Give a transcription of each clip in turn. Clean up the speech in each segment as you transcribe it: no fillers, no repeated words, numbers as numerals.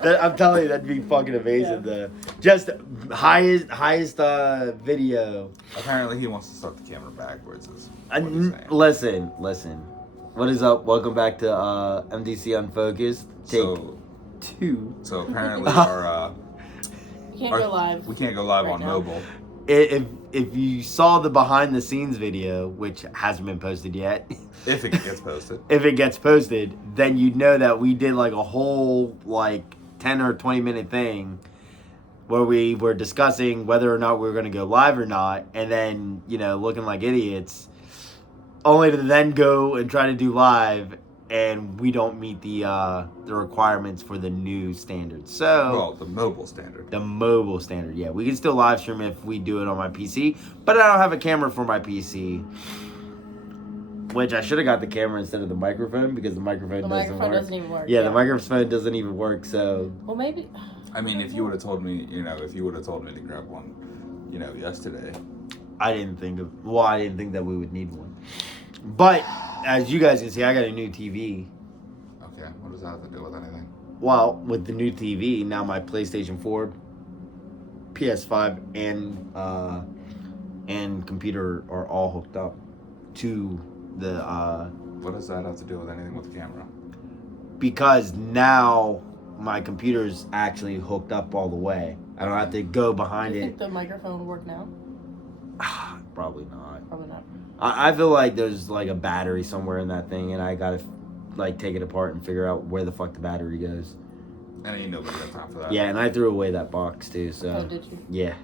I'm telling you, that'd be fucking amazing. Yeah. Just highest video. Apparently, he wants to start the camera backwards. Is Listen. What is up? Welcome back to MDC Unfocused. Take 2. So apparently, our we can't go live. We can't go live right on now. mobile. If you saw the behind the scenes video, which hasn't been posted yet, if it gets posted, then you'd know that we did like a whole 10 or 20 minute thing where we were discussing whether or not we were going to go live or not, and then looking like idiots, only to then go and try to do live, and we don't meet the requirements for the new standard. So the mobile standard. The mobile standard, yeah. We can still live stream if we do it on my PC, but I don't have a camera for my PC. Which I should have got the camera instead of the microphone, because the microphone doesn't even work. Yeah, the microphone doesn't even work. So. Well, maybe. I mean, if you would have told me, to grab one, yesterday. I didn't think that we would need one. But as you guys can see, I got a new TV. Okay, what does that have to do with anything? Well, with the new TV, now my PlayStation 4, PS5, and computer are all hooked up to the. What does that have to do with anything with the camera? Because now my computer's actually hooked up all the way. I don't have to go behind Do you it. think the microphone will work now? Probably not. Probably not. I feel like there's a battery somewhere in that thing, and I gotta take it apart and figure out where the fuck the battery goes. And ain't nobody got time for that. Yeah, and I threw away that box too. So. Oh, did you? Yeah.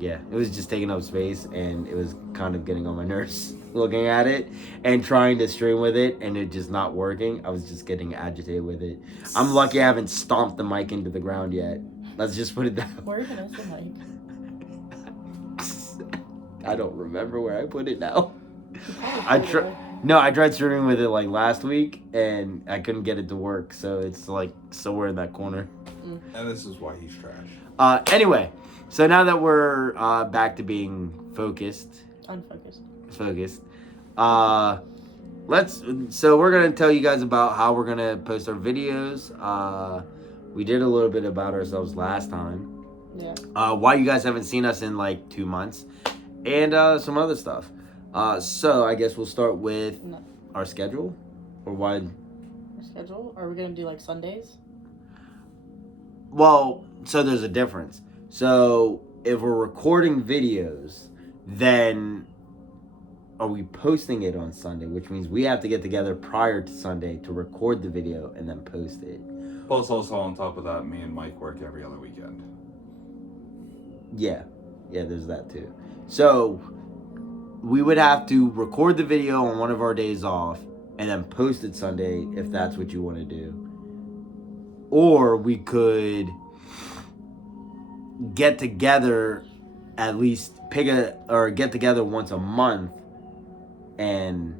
It was just taking up space, and it was kind of getting on my nerves looking at it and trying to stream with it, and it just not working. I was just getting agitated with it. I'm lucky I haven't stomped the mic into the ground yet. Let's just put it that way. Where even is the mic? I don't remember where I put it now. I tried streaming with it last week, and I couldn't get it to work, so it's somewhere in that corner. And this is why he's trash. Anyway, so now that we're back to being Unfocused. So we're gonna tell you guys about how we're gonna post our videos. We did a little bit about ourselves last time. Yeah. Why you guys haven't seen us in 2 months, and some other stuff. So I guess we'll start with our schedule, or why? Our schedule? Are we gonna do Sundays? Well, so there's a difference. So if we're recording videos, then are we posting it on Sunday? Which means we have to get together prior to Sunday to record the video and then post it. Plus, also on top of that, me and Mike work every other weekend. Yeah, there's that too. So we would have to record the video on one of our days off and then post it Sunday if that's what you want to do. Or we could get together, at least get together once a month, and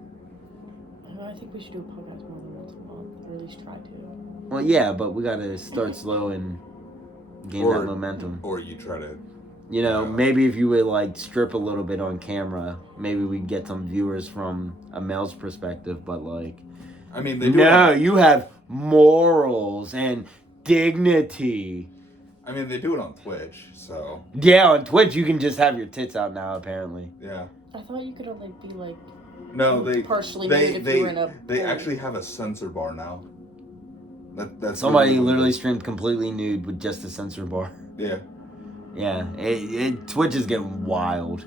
I think we should do a podcast more than once a month, or at least try to. Well, yeah, but we gotta start slow and gain that momentum. Or you try to, maybe if you would strip a little bit on camera, maybe we'd get some viewers from a male's perspective. But I mean, they do. No, you have morals and dignity. I mean, they do it on Twitch, so. Yeah, on Twitch you can just have your tits out now, apparently. Yeah. I thought you could only be No, they partially nude if you were in a they pool. actually have a censor bar now. That's somebody literally streamed completely nude with just a censor bar. Yeah. Yeah, Twitch is getting wild.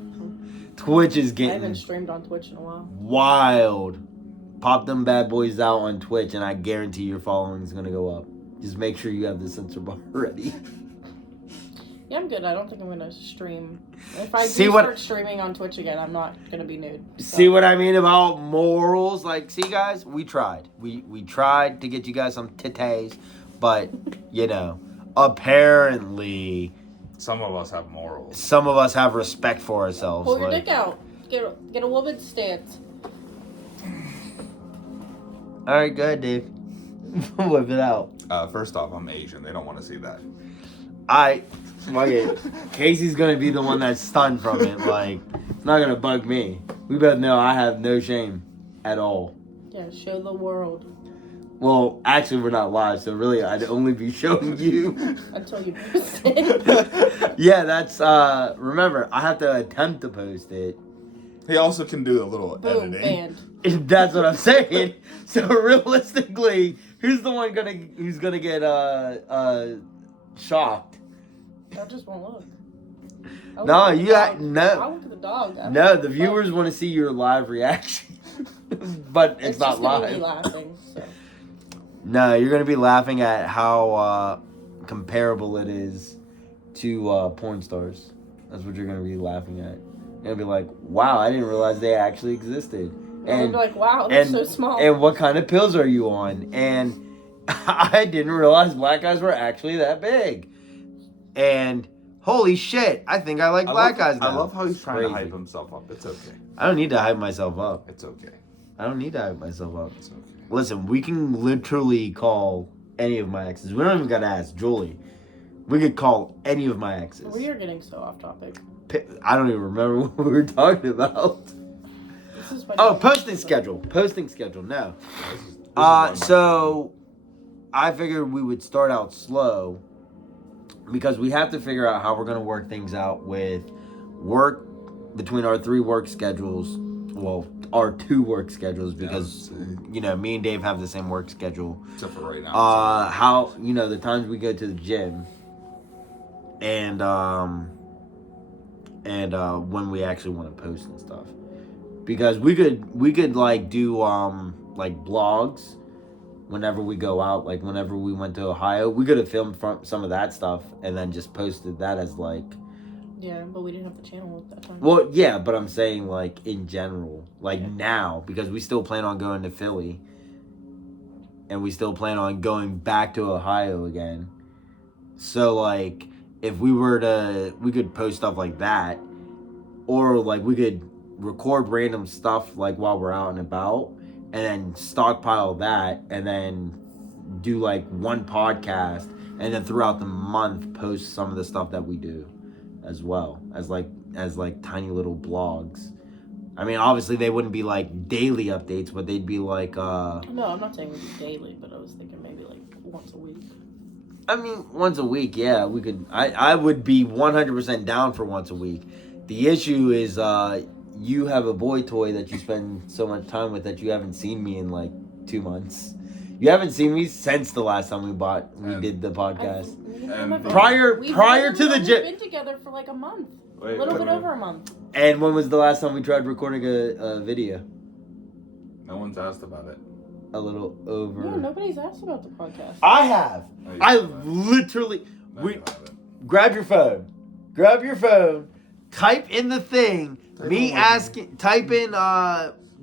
Twitch is getting. I haven't streamed on Twitch in a while. Wild. Pop them bad boys out on Twitch, and I guarantee your following is gonna go up. Just make sure you have the censor bar ready. Yeah, I'm good. I don't think I'm gonna stream. If I start streaming on Twitch again, I'm not gonna be nude. So. See what I mean about morals? See, guys, we tried. We tried to get you guys some titties, but apparently some of us have morals. Some of us have respect for ourselves. Pull your dick out. Get a woman's stance. All right, go ahead, Dave. Whip it out. First off, I'm Asian. They don't want to see that. Casey's gonna be the one that's stunned from it. It's not gonna bug me. We both know I have no shame at all. Yeah, show the world. Well, actually, we're not live, so really, I'd only be showing you. Until you post it. Yeah, that's, remember, I have to attempt to post it. He also can do a little Boom, editing. banned. That's what I'm saying. So realistically, who's gonna get shocked? I just won't look. No, I'll you look at the dog. No, the viewers want to see your live reaction, but it's not just gonna live. be me laughing. So. No, you're gonna be laughing at how comparable it is to porn stars. That's what you're gonna be laughing at. You're gonna be like, "Wow, I didn't realize they actually existed." And be like, "Wow, they're so small." And what kind of pills are you on? And I didn't realize black guys were actually that big. And holy shit, I think I like black guys now. I love how he's trying to Crazy. hype himself up. It's okay. I don't need to hype myself up. It's okay. I don't need to hype myself up. It's okay. Listen, we can literally call any of my exes. We don't even gotta ask Julie. We could call any of my exes. We are getting so off topic. I don't even remember what we were talking about. Posting schedule. Posting schedule. No. So I figured we would start out slow because we have to figure out how we're gonna work things out with work between our 3 work schedules. Well, our 2 work schedules because me and Dave have the same work schedule. Except for right now. How the times we go to the gym and when we actually want to post and stuff. Because we could like do like blogs whenever we go out, like whenever we went to Ohio, we could have filmed some of that stuff and then just posted that as like. Yeah, but we didn't have the channel at that time. Well, yeah, but I'm saying like in general, like now, because we still plan on going to Philly, and we still plan on going back to Ohio again. So like, if we could post stuff like that, or like we could record random stuff like while we're out and about, and then stockpile that, and then do like one podcast, and then throughout the month post some of the stuff that we do as well as like tiny little blogs. I mean, obviously they wouldn't be like daily updates, but they'd be like No, I'm not saying it would be daily, but I was thinking maybe like once a week. I mean, once a week, yeah, we could. I would be 100% down for once a week. The issue is you have a boy toy that you spend so much time with that you haven't seen me in like 2 months. You haven't seen me since the last time we did the podcast. Prior to the gym. We've been together for like a month. A little bit over a month. And when was the last time we tried recording a video? No one's asked about it. A little over. Yeah, nobody's asked about the podcast. I have. No, I haven't. literally. No, Grab your phone. Type in the thing. Type in.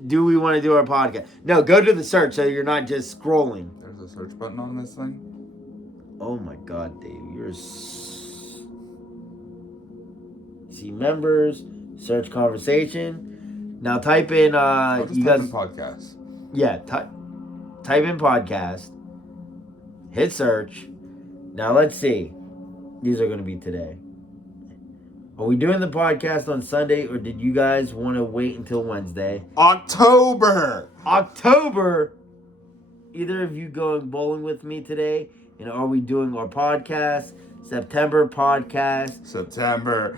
Do we want to do our podcast? No, go to the search so you're not just scrolling. There's a search button on this thing. Oh my God, Dave, see members, search conversation. Now type in you guys in podcast. Yeah, type in podcast. Hit search. Now let's see. These are going to be today. Are we doing the podcast on Sunday, or did you guys want to wait until Wednesday? October. Either of you going bowling with me today? And are we doing our podcast? September podcast. September.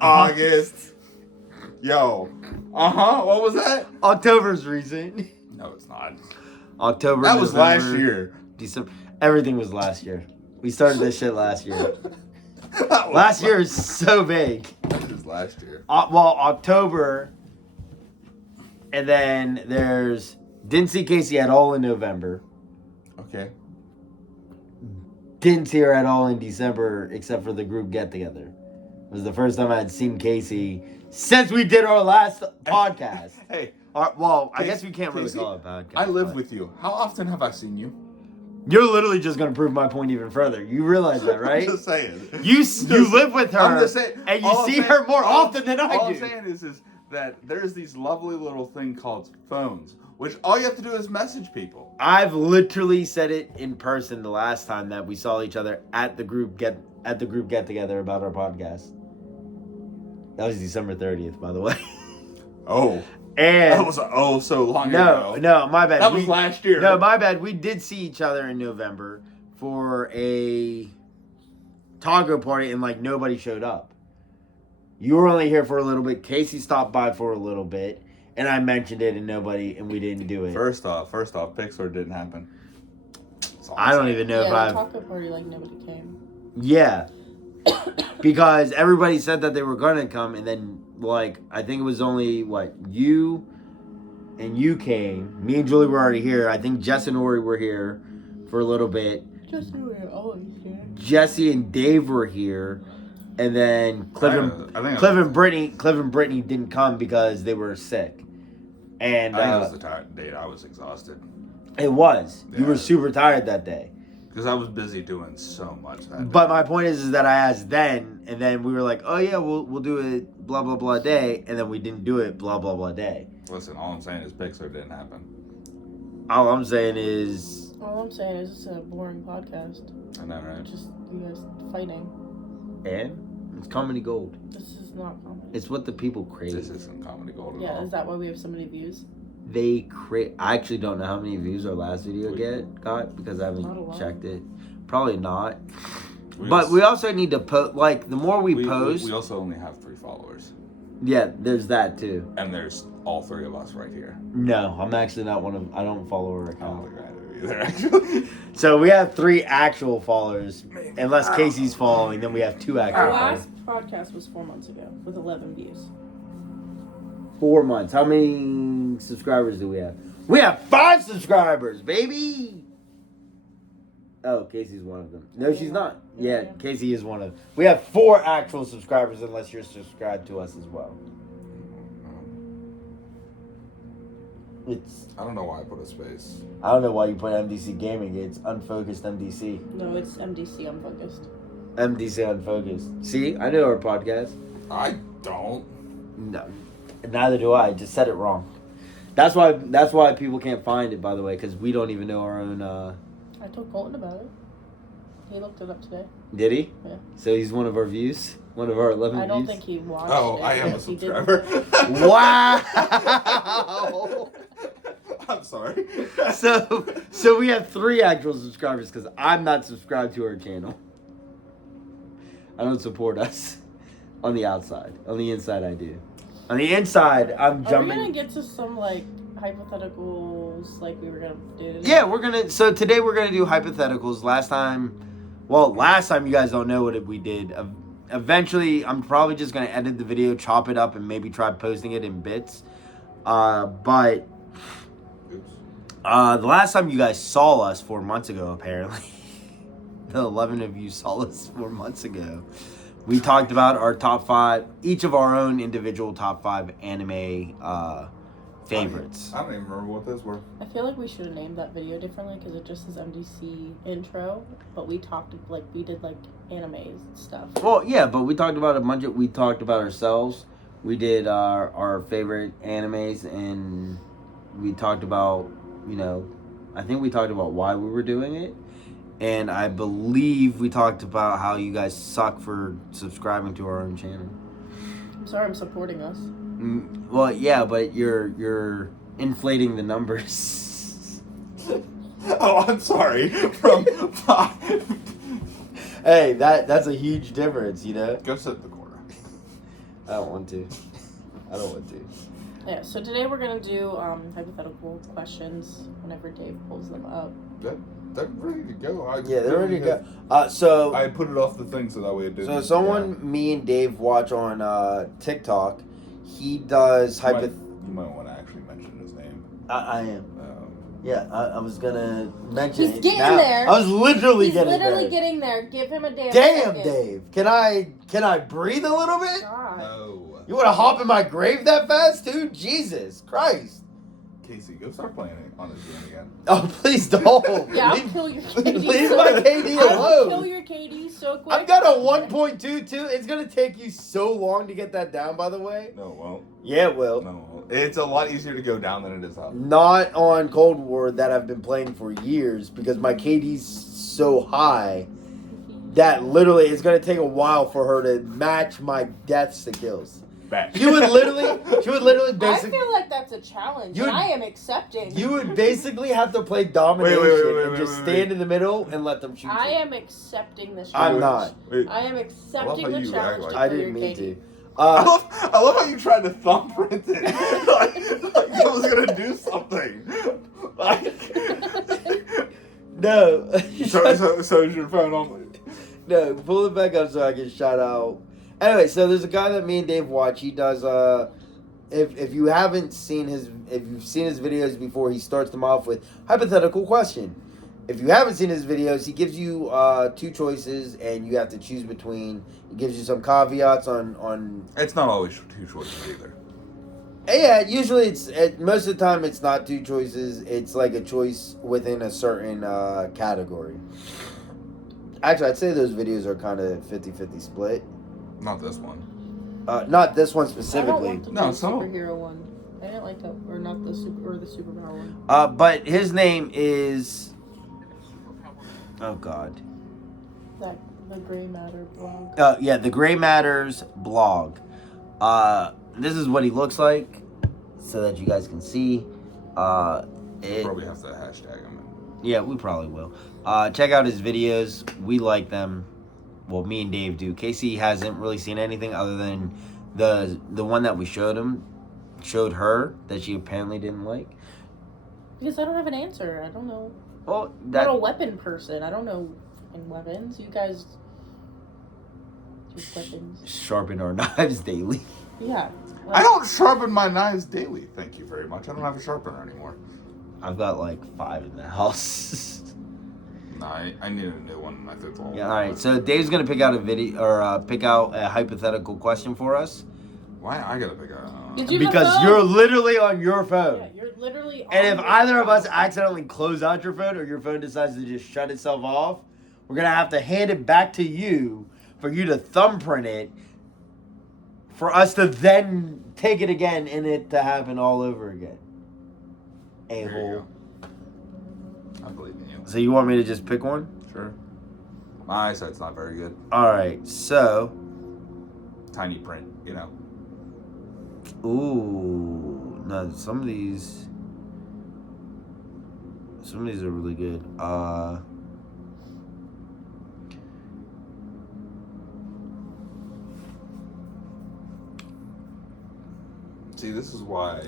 August. Yo. What was that? October's recent. No, it's not. October. That was November, last year. December. Everything was last year. We started this shit last year. Last year is so big. That was last year. October. And then there's... Didn't see Casey at all in November. Okay. Didn't see her at all in December except for the group get-together. It was the first time I had seen Casey since we did our last podcast. Hey. I guess we can't really call it a podcast. I live with you. How often have I seen you? You're literally just going to prove my point even further. You realize that, right? I'm just saying. You live with her, I'm just saying, and you see her more often than I do. All I'm saying is that there's these lovely little thing called phones, which all you have to do is message people. I've literally said it in person the last time that we saw each other at the group get together about our podcast. That was December 30th, by the way. Oh. And That was so long ago. No, my bad. That was last year. No, my bad. We did see each other in November for a taco party, and like nobody showed up. You were only here for a little bit. Casey stopped by for a little bit, and I mentioned it, and we didn't do it. First off, Pixar didn't happen. I don't even know if the I've. taco party, like nobody came. Yeah. Because everybody said that they were gonna come, and then like I think it was only you and you came. Me and Julie were already here. I think Jess and Ori were here for a little bit. Jesse and Dave were here, and then Cliff and Brittany didn't come because they were sick. And I think it was the date. I was exhausted. It was. Yeah. You were super tired that day. Because I was busy doing so much that day. But my point is that I asked then, and then we were like, oh yeah, we'll do it blah, blah, blah day, and then we didn't do it blah, blah, blah day. Listen, all I'm saying is Pixar didn't happen. All I'm saying is it's a boring podcast. I know, right? Just you guys fighting. And it's comedy gold. This is not comedy. It's what the people crave. This isn't comedy gold at all. Yeah, is that why we have so many views? They crave. I actually don't know how many views our last video got because I haven't checked it. Probably not. We also need to post. Like the more we post, we also only have 3 followers. Yeah, there's that too. And there's all 3 of us right here. No, I'm actually not one of. I don't follow her account. I don't think I do either, actually. So we have 3 actual followers. Unless Casey's following, then we have 2 actual Our followers. last podcast was 4 months ago with 11 views. 4 months. How many subscribers do we have? We have 5 subscribers, baby! Oh, Casey's one of them. No, she's not. Yeah, Casey is one of them. We have 4 actual subscribers unless you're subscribed to us as well. I don't know why I put a space. I don't know why you put MDC Gaming. It's Unfocused MDC. No, it's MDC Unfocused. MDC Unfocused. See? I know our podcast. I don't. No. Neither do I. Just said it wrong. That's why people can't find it, by the way, because we don't even know our own. I told Colton about it. He looked it up today. Did he? Yeah. So he's one of our views? One of our 11 views? I don't think he watched it. I am a subscriber. Wow! I'm sorry. So we have 3 actual subscribers because I'm not subscribed to our channel. I don't support us on the outside. On the inside, I do. On the inside, I'm jumping. Are we gonna get to some hypotheticals like we were gonna do today? Yeah, so today we're gonna do hypotheticals. Last time you guys don't know what we did. Eventually, I'm probably just gonna edit the video, chop it up, and maybe try posting it in bits. But the last time you guys saw us 4 months ago, apparently, the 11 of you saw us 4 months ago. We talked about our top 5, each of our own individual top 5 anime favorites. I don't even remember what those were. I feel like we should have named that video differently because it just says MDC intro, but we did anime stuff. Well, yeah, but we talked about we talked about ourselves. We did our favorite animes, and we talked about, I think we talked about why we were doing it. And I believe we talked about how you guys suck for subscribing to our own channel. I'm sorry, I'm supporting us. Well, yeah, but you're inflating the numbers. Oh, I'm sorry. From 5. Hey, that's a huge difference, Go sit in the corner. I don't want to. Yeah, so today we're going to do hypothetical questions whenever Dave pulls them up. They're ready to go. They're ready to go. So I put it off the thing so that way it didn't. So someone me and Dave watch on TikTok, he does You might want to actually mention his name. I am. Yeah, I was gonna mention He's it. getting now. there. I was literally He's getting literally there. getting there. Give him a damn second. Dave. Can I breathe a little bit? God. No. You want to hop in my grave that fast, dude? Jesus Christ. Casey, go start playing it on his game again. Oh, please don't. Yeah, I'll kill your KD. Leave my KD I'll alone. kill your KD so quick. I've got a 1.22. It's going to take you so long to get that down, by the way. No, it won't. Yeah, it will. No, it won't. It's a lot easier to go down than it is up. Not on Cold War that I've been playing for years because my KD's so high that literally it's going to take a while for her to match my deaths to kills. back. She would literally I basically. feel like that's a challenge, and I am accepting. You would basically have to play domination and just stand in the middle and let them shoot I you. am accepting this I'm challenge. not. I am accepting the challenge to I clear didn't mean Katie. to. I love how you tried to thumbprint it. like I was gonna do something. No. So is your phone on? No, pull it back up so I can shout out. Anyway, so there's a guy that me and Dave watch. He does if you haven't seen if you've seen his videos before, he starts them off with hypothetical question. If you haven't seen his videos, he gives you two choices and you have to choose between. He gives you some caveats on. It's not always two choices either. Yeah, usually most of the time it's not two choices. It's like a choice within a certain category. Actually, I'd say those videos are kind of 50-50 split. Not this one. Not this one I specifically. don't want the superhero one. I didn't like that, or not the superpower one. But his name is. Oh God. The Gray Matter blog. Yeah, the Gray Matters blog. This is what he looks like, so that you guys can see. We'll probably have to hashtag him. Yeah, we probably will. Check out his videos. We like them. Well, me and Dave do. Casey hasn't really seen anything other than the one that we showed her that she apparently didn't like. Because I don't have an answer. I don't know. Well, I'm not a weapon person. I don't know in weapons. You guys use weapons. Sharpen our knives daily. Yeah. I don't sharpen my knives daily. Thank you very much. I don't have a sharpener anymore. I've got like 5 in the house. No, I needed a new one, and I threw the whole. Yeah, all right. So Dave's gonna pick out a video or pick out a hypothetical question for us. Why I gotta pick out? Because you're literally on your phone. Yeah, you're literally. And if either of us accidentally close out your phone or your phone decides to just shut itself off, we're gonna have to hand it back to you for you to thumbprint it, for us to then take it again and it to happen all over again. A-hole. I believe in you. So you want me to just pick one? Sure. My eyesight's not very good. Alright, so. Tiny print, you know. Ooh. No, some of these are really good. See, this is why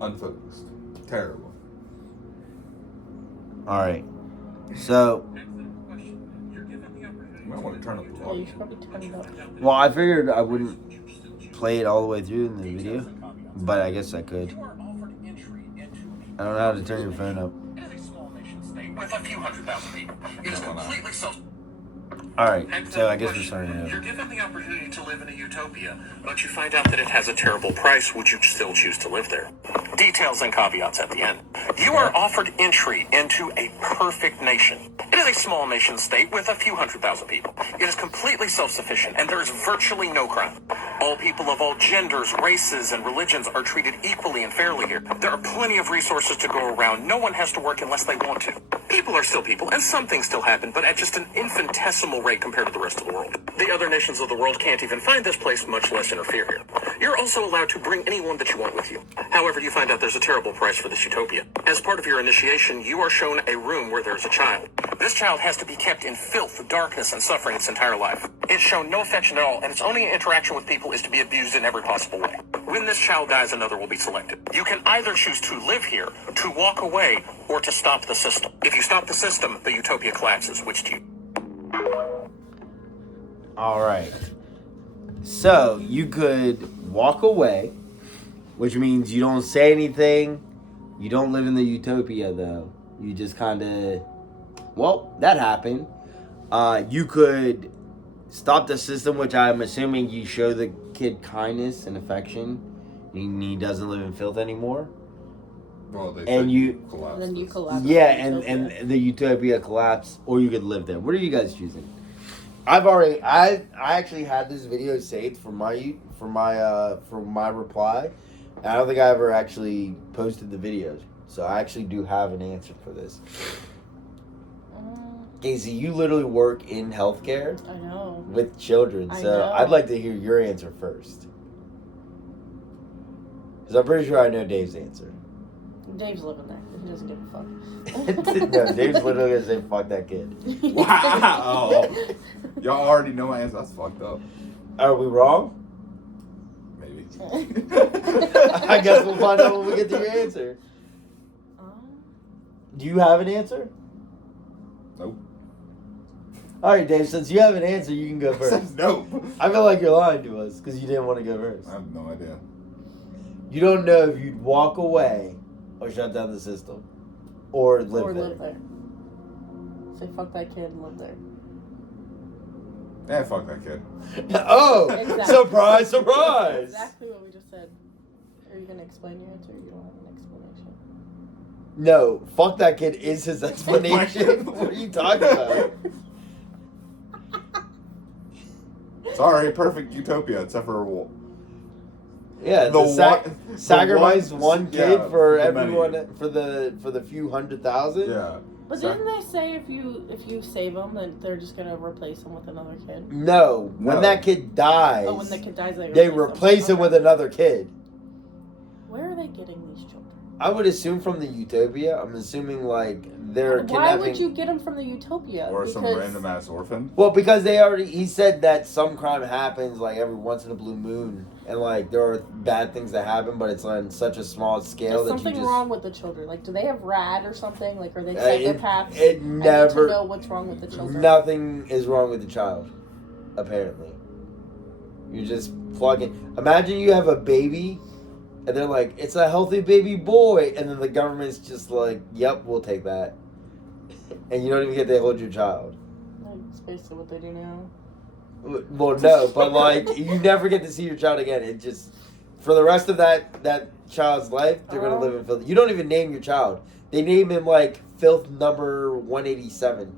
unfocused. Terrible. Alright. So. You might want to turn up the Yeah, you volume. should probably turn it up. Well, I figured I wouldn't play it all the way through in the video, but I guess I could. I don't know how to turn your phone up. With a few 100,000 people. It is completely self. Alright, so I guess we're starting it You're over. given the opportunity to live in a utopia, but you find out that it has a terrible price. Would you still choose to live there? Details and caveats at the end. You are offered entry into a perfect nation. It is a small nation state with a few 100,000 people. It is completely self-sufficient, and there is virtually no crime. All people of all genders, races, and religions are treated equally and fairly here. There are plenty of resources to go around. No one has to work unless they want to. People are still people, and some things still happen, but at just an infinitesimal rate compared to the rest of the world. The other nations of the world can't even find this place, much less interfere here. You're also allowed to bring anyone that you want with you. However, you find out there's a terrible price for this utopia. As part of your initiation, you are shown a room where there's a child. This child has to be kept in filth, darkness, and suffering its entire life. It's shown no affection at all, and its only interaction with people is to be abused in every possible way. When this child dies, another will be selected. You can either choose to live here, to walk away, or to stop the system. If you stop the system, the utopia collapses. Which do you? Alright. So, you could walk away, which means you don't say anything. You don't live in the utopia, though. You just kind of... Well, that happened. You could stop the system, which I'm assuming you show the kid kindness and affection. He doesn't live in filth anymore. Well, they And you... collapse. Then you collapse. Yeah, and the utopia collapse, or you could live there. What are you guys choosing? I actually had this video saved for my reply. And I don't think I ever actually posted the videos, so I actually do have an answer for this. Casey, you literally work in healthcare I know. with children, I so know. I'd like to hear your answer first. Because I'm pretty sure I know Dave's answer. Dave's living there. He doesn't give a fuck. No, Dave's literally gonna say, fuck that kid. Wow. Y'all already know my answer. That's fucked up. Are we wrong? Maybe. I guess we'll find out when we get to your answer. Do you have an answer? Nope. Alright, Dave, since you have an answer, you can go first. Nope. I feel like you're lying to us because you didn't want to go first. I have no idea. You don't know if you'd walk away or shut down the system. Or live there. Say fuck that kid and live there. Yeah, fuck that kid. Oh! Exactly. Surprise, surprise! Exactly what we just said. Are you going to explain your answer or you don't have an explanation? No, fuck that kid is his explanation. What are you talking about? Sorry, perfect utopia, except for Yeah, sacrifice one kid for everyone many. for the few 100,000. Yeah. But didn't they say if you save them, then they're just gonna replace them with another kid? No, when that kid dies, when the kid dies, they replace him with another kid. Where are they getting these children? I would assume from the utopia. I'm assuming like they're kidnapping. Why would you get them from the utopia? Or some random ass orphan. Well, because he said that some crime happens like every once in a blue moon, and like there are bad things that happen, but it's on such a small scale There's that something you just wrong with the children. Like, do they have rad or something? Like, are they psychopaths? It never. I need to know what's wrong with the children. Nothing is wrong with the child, apparently. You just plug in. Imagine you have a baby, and they're like, "It's a healthy baby boy," and then the government's just like, "Yep, we'll take that," and you don't even get to hold your child. That's basically what they do now. Well, no, but like you never get to see your child again. It just for the rest of that child's life, they're gonna live in filth. You don't even name your child. They name him like filth number 187.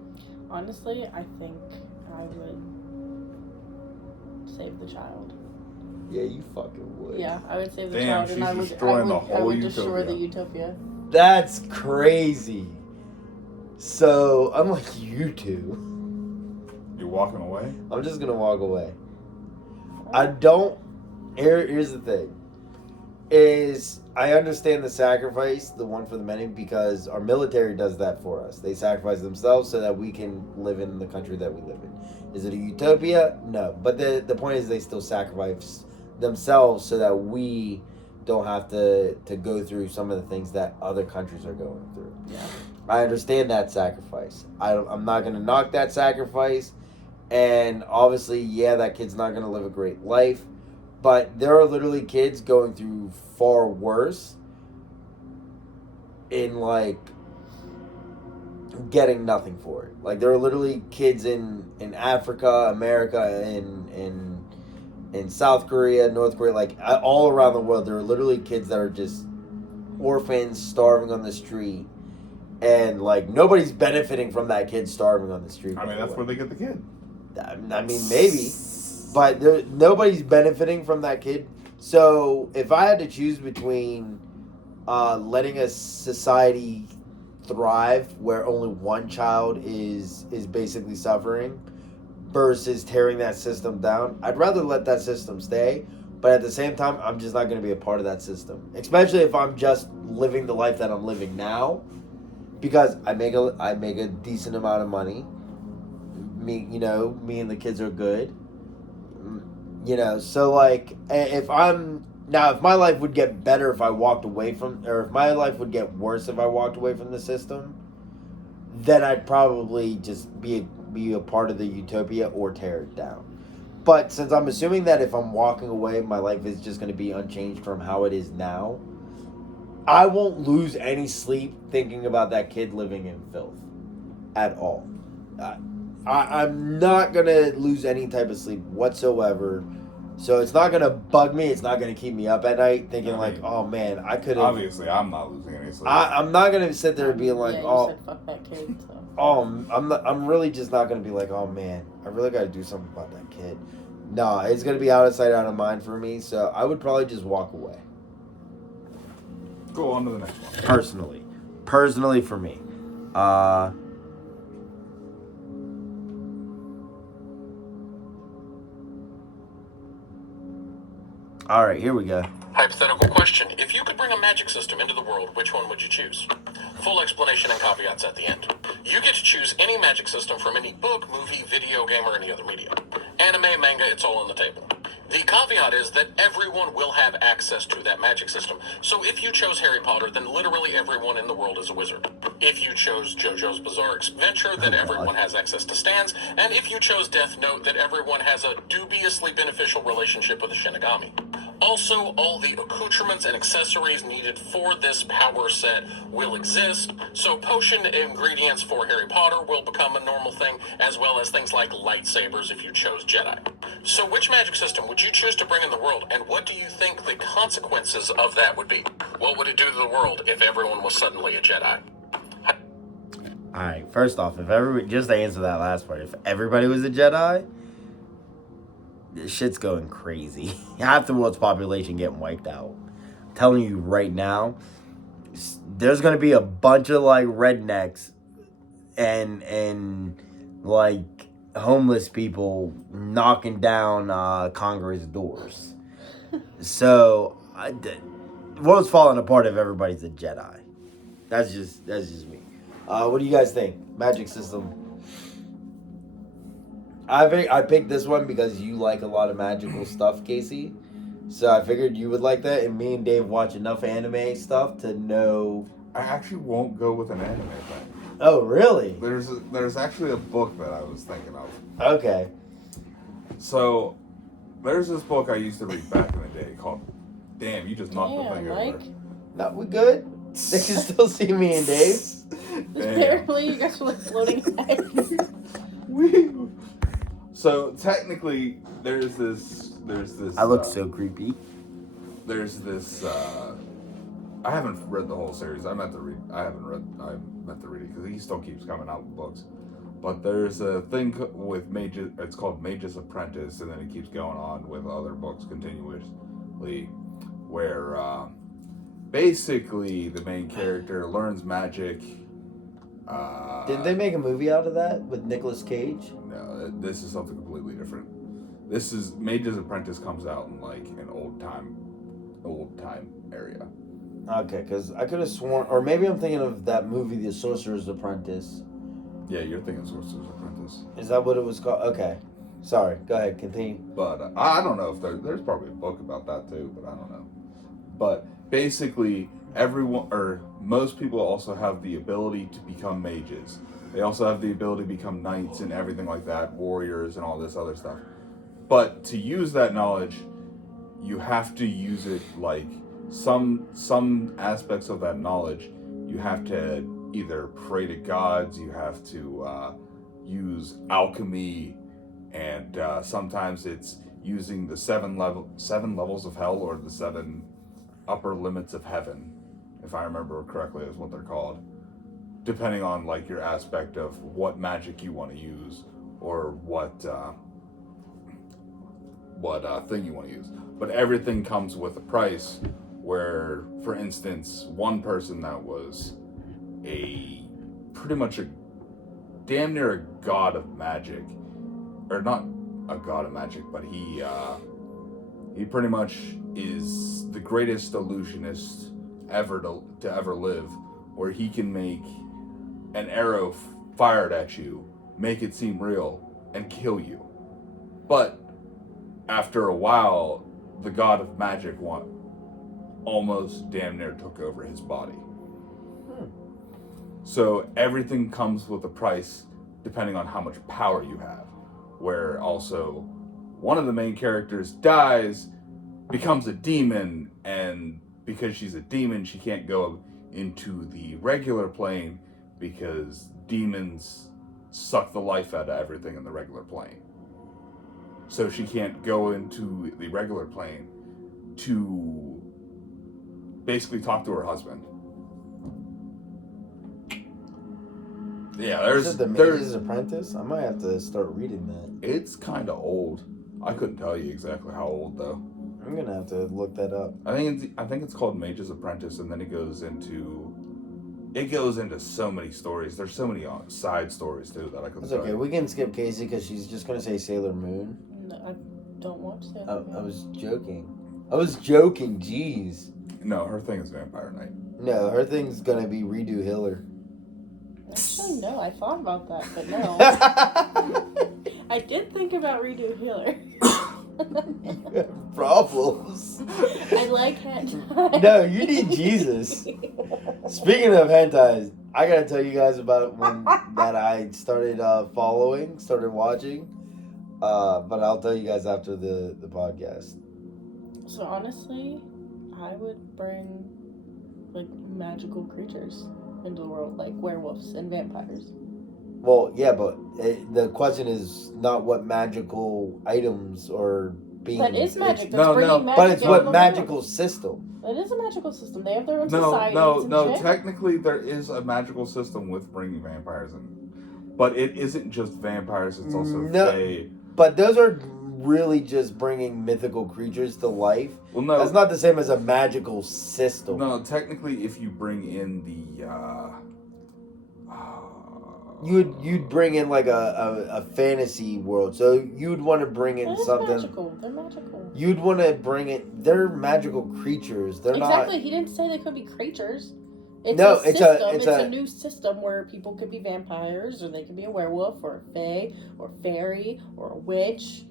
Honestly, I think I would save the child. Yeah, you fucking would. Yeah, I would save the Damn, child, and I would destroy the utopia. That's crazy. So I'm like you two. You're walking away? I'm just gonna walk away. I don't. Here's the thing. Is I understand the sacrifice, the one for the many, because our military does that for us. They sacrifice themselves so that we can live in the country that we live in. Is it a utopia? No. But the point is they still sacrifice themselves so that we don't have to go through some of the things that other countries are going through. Yeah. I understand that sacrifice. I'm not going to knock that sacrifice. And obviously, yeah, that kid's not going to live a great life. But there are literally kids going through far worse in, like, getting nothing for it. Like, there are literally kids in Africa, America, in South Korea, North Korea, like, all around the world. There are literally kids that are just orphans, starving on the street. And, like, nobody's benefiting from that kid starving on the street. I mean, that's where they get the kid. I mean, maybe. But nobody's benefiting from that kid. So if I had to choose between letting a society thrive where only one child is basically suffering versus tearing that system down, I'd rather let that system stay. But at the same time, I'm just not going to be a part of that system. Especially if I'm just living the life that I'm living now. Because I make a decent amount of money. Me and the kids are good. So like, if my life would get better if I walked away from, or if my life would get worse if I walked away from the system, then I'd probably just be a part of the utopia or tear it down. But since I'm assuming that if I'm walking away, my life is just going to be unchanged from how it is now, I won't lose any sleep thinking about that kid living in filth at all. I'm not going to lose any type of sleep whatsoever. So it's not going to bug me. It's not going to keep me up at night thinking oh man, I could have. Obviously, I'm not losing any sleep. I'm not going to sit there being like, you said fuck that kid. So. I'm really just not going to be like, oh man, I really got to do something about that kid. No, it's going to be out of sight, out of mind for me. So I would probably just walk away. Go on to the next one. Personally for me. All right, here we go. Hypothetical question. If you could bring a magic system into the world, which one would you choose? Full explanation and caveats at the end. You get to choose any magic system from any book, movie, video game, or any other media. Anime, manga, it's all on the table. The caveat is that everyone will have access to that magic system. So if you chose Harry Potter, then literally everyone in the world is a wizard. If you chose JoJo's Bizarre Adventure, then everyone has access to stands. And if you chose Death Note, then everyone has a dubiously beneficial relationship with a Shinigami. Also, all the accoutrements and accessories needed for this power set will exist, so potion ingredients for Harry Potter will become a normal thing, as well as things like lightsabers if you chose Jedi. So which magic system would you choose to bring in the world, and what do you think the consequences of that would be? What would it do to the world if everyone was suddenly a Jedi? Alright, first off, just to answer that last part, if everybody was a Jedi, this shit's going crazy. Half the world's population getting wiped out. I'm telling you right now, there's gonna be a bunch of like rednecks and like homeless people knocking down Congress doors. So the world's falling apart if everybody's a Jedi. That's just me. What do you guys think? Magic system. I picked this one because you like a lot of magical stuff, Casey. So I figured you would like that, and me and Dave watch enough anime stuff to know. I actually won't go with an anime thing. Oh, really? There's actually a book that I was thinking of. Okay. So, there's this book I used to read back in the day called. Damn, you just knocked the thing Mike. over. No, we good. They can still see me and Dave. Just barely, you guys were like floating eggs. So technically, there's this. I look so creepy. There's this. I haven't read the whole series. I meant to read it because he still keeps coming out with books. But there's a thing with Mages. It's called Mage's Apprentice, and then it keeps going on with other books continuously, where basically the main character learns magic. Did they make a movie out of that with Nicolas Cage? No, this is something completely different. This is Mage's Apprentice comes out in like an old time area. Okay, because I could have sworn, or maybe I'm thinking of that movie, The Sorcerer's Apprentice. Yeah, you're thinking Sorcerer's Apprentice. Is that what it was called? Okay, sorry. Go ahead, continue. But I don't know if there's probably a book about that too, but I don't know. But basically, everyone or most people also have the ability to become mages. They also have the ability to become knights and everything like that, warriors and all this other stuff. But to use that knowledge, you have to use it like some aspects of that knowledge. You have to either pray to gods, you have to use alchemy, and sometimes it's using the seven levels of hell or the 7 upper limits of heaven, if I remember correctly, is what they're called. Depending on like your aspect of what magic you want to use or what thing you want to use. But everything comes with a price. Where, for instance, one person that was pretty much a damn near a god of magic, or not a god of magic, but he pretty much is the greatest illusionist ever to ever live, where he can make an arrow fired at you, make it seem real, and kill you. But after a while, the god of magic almost damn near took over his body. So everything comes with a price depending on how much power you have. Where also one of the main characters dies, becomes a demon, and because she's a demon, she can't go into the regular plane because demons suck the life out of everything in the regular plane. So she can't go into the regular plane to basically talk to her husband. Yeah, there's The Mage's Apprentice. I might have to start reading that. It's kind of old. I couldn't tell you exactly how old though. I'm gonna have to look that up. I think it's called Mage's Apprentice, and then it goes into so many stories. There's so many side stories too that I couldn't. It's okay. We can skip Casey because she's just gonna say Sailor Moon. No, I don't watch that. I was joking. I was joking. Jeez. No, her thing is Vampire Knight. No, her thing's gonna be redo Hiller. Actually, no. I thought about that, but no. I did think about redo Healer. Problems. I like hentai. No, you need Jesus. Speaking of hentai, I gotta tell you guys about one that I started started watching. But I'll tell you guys after the podcast. So honestly, I would bring like magical creatures into the world, like werewolves and vampires. Well, yeah, but the question is not what magical items or beings. That is magic. It's, That's bringing magic. but it's what the magical world. system. It is a magical system. They have their own No, societies no. shit. Technically, there is a magical system with bringing vampires in, but it isn't just vampires. It's also fae. But those are really just bringing mythical creatures to life. Well, no, that's not the same as a magical system. No, technically, if you bring in the you'd bring in like a fantasy world. So you'd want to bring in something. Magical. They're magical. You'd want to bring it. They're magical creatures. They're not. Exactly. He didn't say they could be creatures. It's no, a system. It's a new system where people could be vampires, or they could be a werewolf, or a fae, or a fairy, or a witch.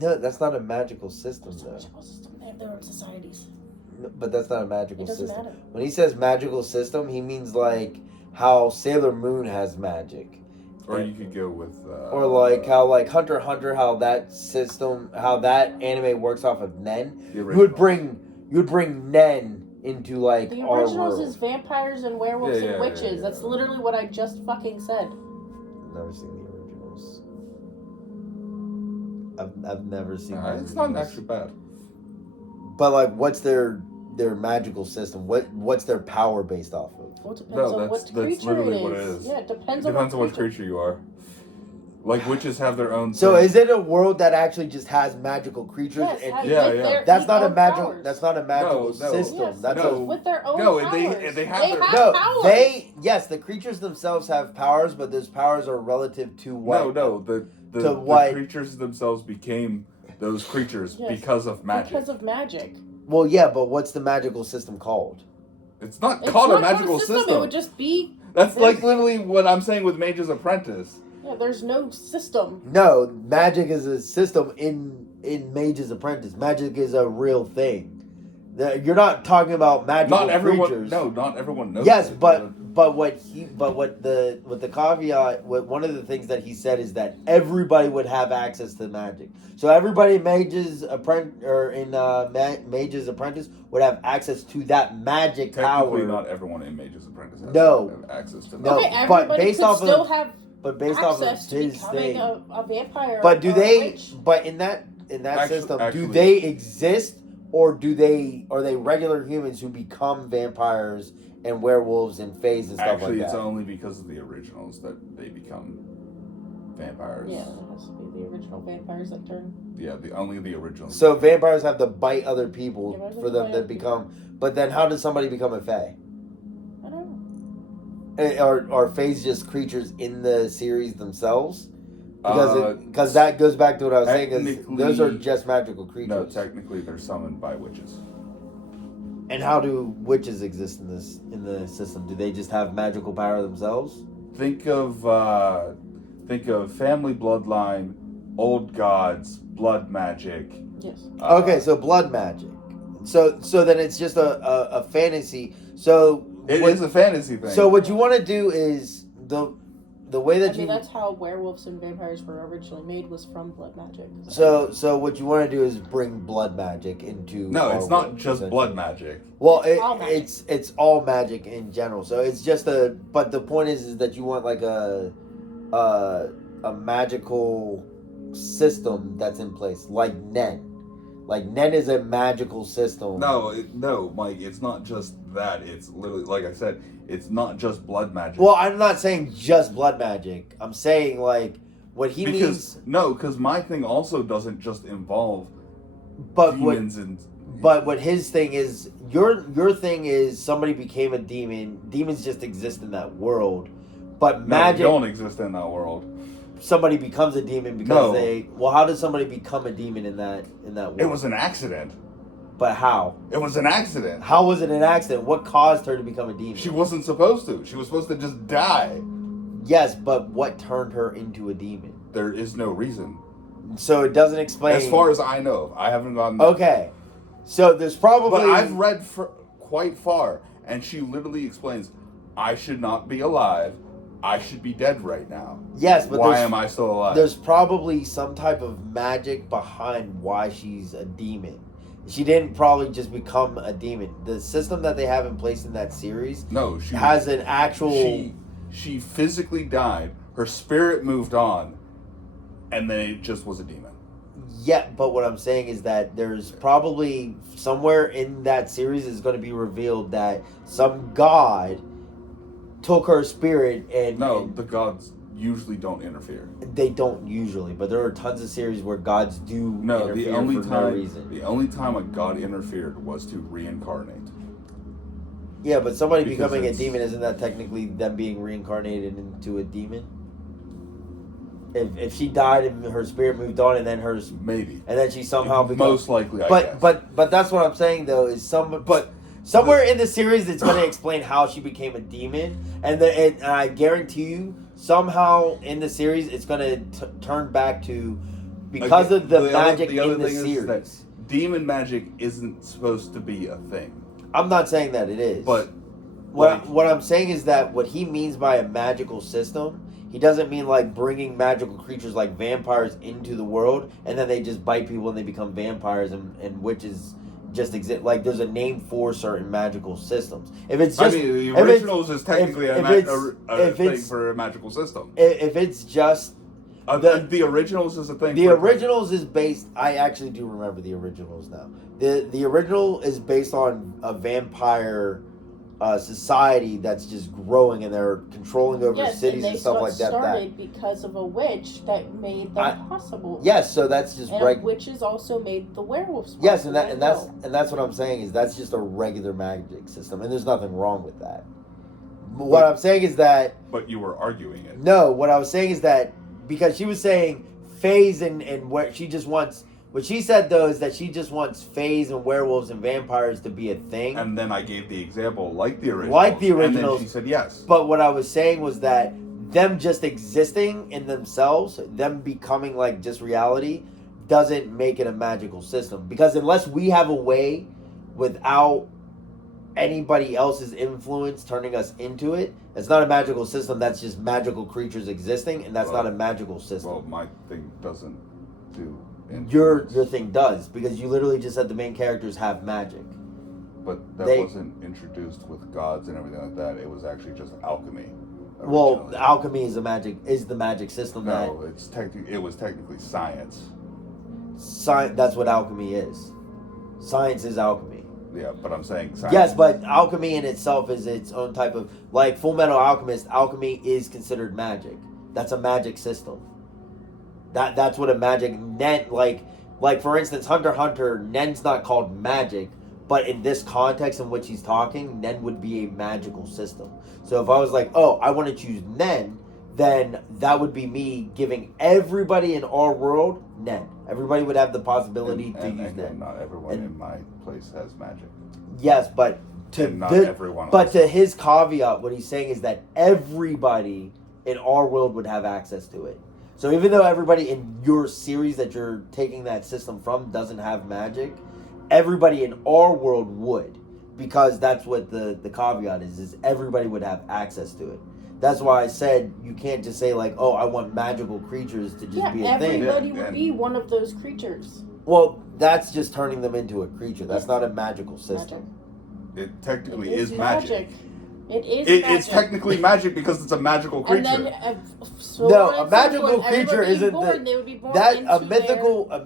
No, that's not a magical system, It's a though. magical system. They have their own societies. No, but that's not a magical It doesn't system. matter. When he says magical system, he means like how Sailor Moon has magic. Or you could go with... or like how like Hunter x Hunter, how that system, how that anime works off of Nen. You would bring Nen into like the our originals world. is vampires and werewolves and witches. That's literally what I just fucking said. I've never seen the originals. I've never seen. It's not actually bad. But like, what's their magical system? What's their power based off of? Well, it depends on what creature literally it is. what it is. Yeah, it depends on what creature. creature you are. Like witches have their own. So is it a world that actually just has magical creatures? Yes, That's not a magical. Powers. That's not a magical system. Yes, that's with their own powers. They have powers. Yes, the creatures themselves have powers, but those powers are relative to what? The creatures themselves became those creatures because of magic. Because of magic. Well, yeah, but what's the magical system called? It's not called a magical system. It would just be. That's like literally what I'm saying with Mage's Apprentice. Yeah, there's no system. No, magic is a system in Mage's Apprentice. Magic is a real thing. You're not talking about magical creatures. No, not everyone knows. Yes, but what the caveat, one of the things that he said is that everybody would have access to magic. So everybody in Mage's Apprentice Mage's Apprentice would have access to that magic power. Technically, not everyone in Mage's Apprentice has access to that. No, okay, but based off still have based off of his thing, a vampire. But do they? Witch? But in that system, do they exist, or are they regular humans who become vampires and werewolves and fays and stuff like that? Actually, it's only because of the originals that they become vampires. Yeah, it has to be the original vampires that turn. Yeah, only the originals. So vampires have to bite other people for them to become. But then, how does somebody become a fae? I don't know. Are fays just creatures in the series themselves? Because that goes back to what I was saying. Is those are just magical creatures. No, technically they're summoned by witches. And how do witches exist in the system? Do they just have magical power themselves? Think of family bloodline, old gods, blood magic. Yes. Okay, so blood magic. So then it's just a fantasy. So it is a fantasy thing. So what you want to do is the way that that's how werewolves and vampires were originally made, was from blood magic. So what you want to do is bring blood magic into. No, it's not just blood magic. Well, it's all magic in general. So it's just but the point is that you want like a magical system that's in place, like Nen. Like Nen is a magical system. No, Mike. It's not just that. It's literally, like I said, it's not just blood magic. Well, I'm not saying just blood magic. I'm saying like what he means. No, because my thing also doesn't just involve demons But what his thing is, your thing is somebody became a demon. Demons just exist in that world, but magic don't exist in that world. Somebody becomes a demon because they. Well, how does somebody become a demon in that world? It was an accident. But how? It was an accident. How was it an accident? What caused her to become a demon? She wasn't supposed to. She was supposed to just die. Yes, but what turned her into a demon? There is no reason. So it doesn't explain. As far as I know, I haven't gotten. Okay, so there's probably. But I've read quite far, and she literally explains, "I should not be alive. I should be dead right now. Yes, but why am I still alive?" There's probably some type of magic behind why she's a demon. She didn't probably just become a demon. The system that they have in place in that series has an actual. She physically died. Her spirit moved on, and then it just was a demon. Yeah, but what I'm saying is that there's probably somewhere in that series is going to be revealed that some god took her spirit and... No, the gods usually don't interfere. They don't usually, but there are tons of series where gods do interfere for no reason. The only time a god interfered was to reincarnate. Yeah, but somebody becoming a demon, isn't that technically them being reincarnated into a demon? If she died and her spirit moved on, and then hers maybe, and then she somehow becomes, most likely, I guess. But that's what I'm saying though is somewhere in the series it's going to explain how she became a demon, and I guarantee you somehow in the series it's going to turn back to because of the magic in the series. Is that demon magic isn't supposed to be a thing. I'm not saying that it is, but what I'm saying is that what he means by a magical system. He doesn't mean like bringing magical creatures like vampires into the world and then they just bite people and they become vampires and witches just exist. Like there's a name for certain magical systems. If it's just, the originals is technically a thing for a magical system. If it's just the originals is a thing. The originals is based. I actually do remember the originals now. The original is based on a vampire. Society that's just growing and they're controlling over cities and stuff like that. Started because of a witch that made them possible. Yes, so that's just witches also made the werewolves. Yes, and that's what I'm saying is that's just a regular magic system, and there's nothing wrong with that. What I'm saying is that. But you were arguing it. No, what I was saying is that because she was saying phase and where she just wants. What she said, though, is that she just wants fays and werewolves and vampires to be a thing. And then I gave the example, like the originals. Like the originals. And then she said yes. But what I was saying was that them just existing in themselves, them becoming like just reality, doesn't make it a magical system. Because unless we have a way without anybody else's influence turning us into it, it's not a magical system. That's just magical creatures existing, and that's not a magical system. Well, my thing doesn't do... Your thing does, because you literally just said the main characters have magic. But that wasn't introduced with gods and everything like that. It was actually just alchemy. Originally. Well, alchemy is the magic system. No, it was technically science. That's what alchemy is. Science is alchemy. Yeah, but I'm saying science. Yes, but alchemy in itself is its own type of like Full Metal Alchemist. Alchemy is considered magic. That's a magic system. That's what a magic Nen like for instance Hunter x Hunter, Nen's not called magic, but in this context in which he's talking, Nen would be a magical system. So if I was like, oh, I want to choose Nen, then that would be me giving everybody in our world Nen. Everybody would have the possibility to use Nen. Not everyone in my place has magic. Yes, but everyone. But to his caveat, what he's saying is that everybody in our world would have access to it. So even though everybody in your series that you're taking that system from doesn't have magic, everybody in our world would. Because that's what the caveat is everybody would have access to it. That's why I said you can't just say like, oh, I want magical creatures to just be a thing. Everybody would be one of those creatures. Well, that's just turning them into a creature. That's not a magical system. It technically is magic. It is magic. It's technically magic because it's a magical creature. And then, a magical creature isn't a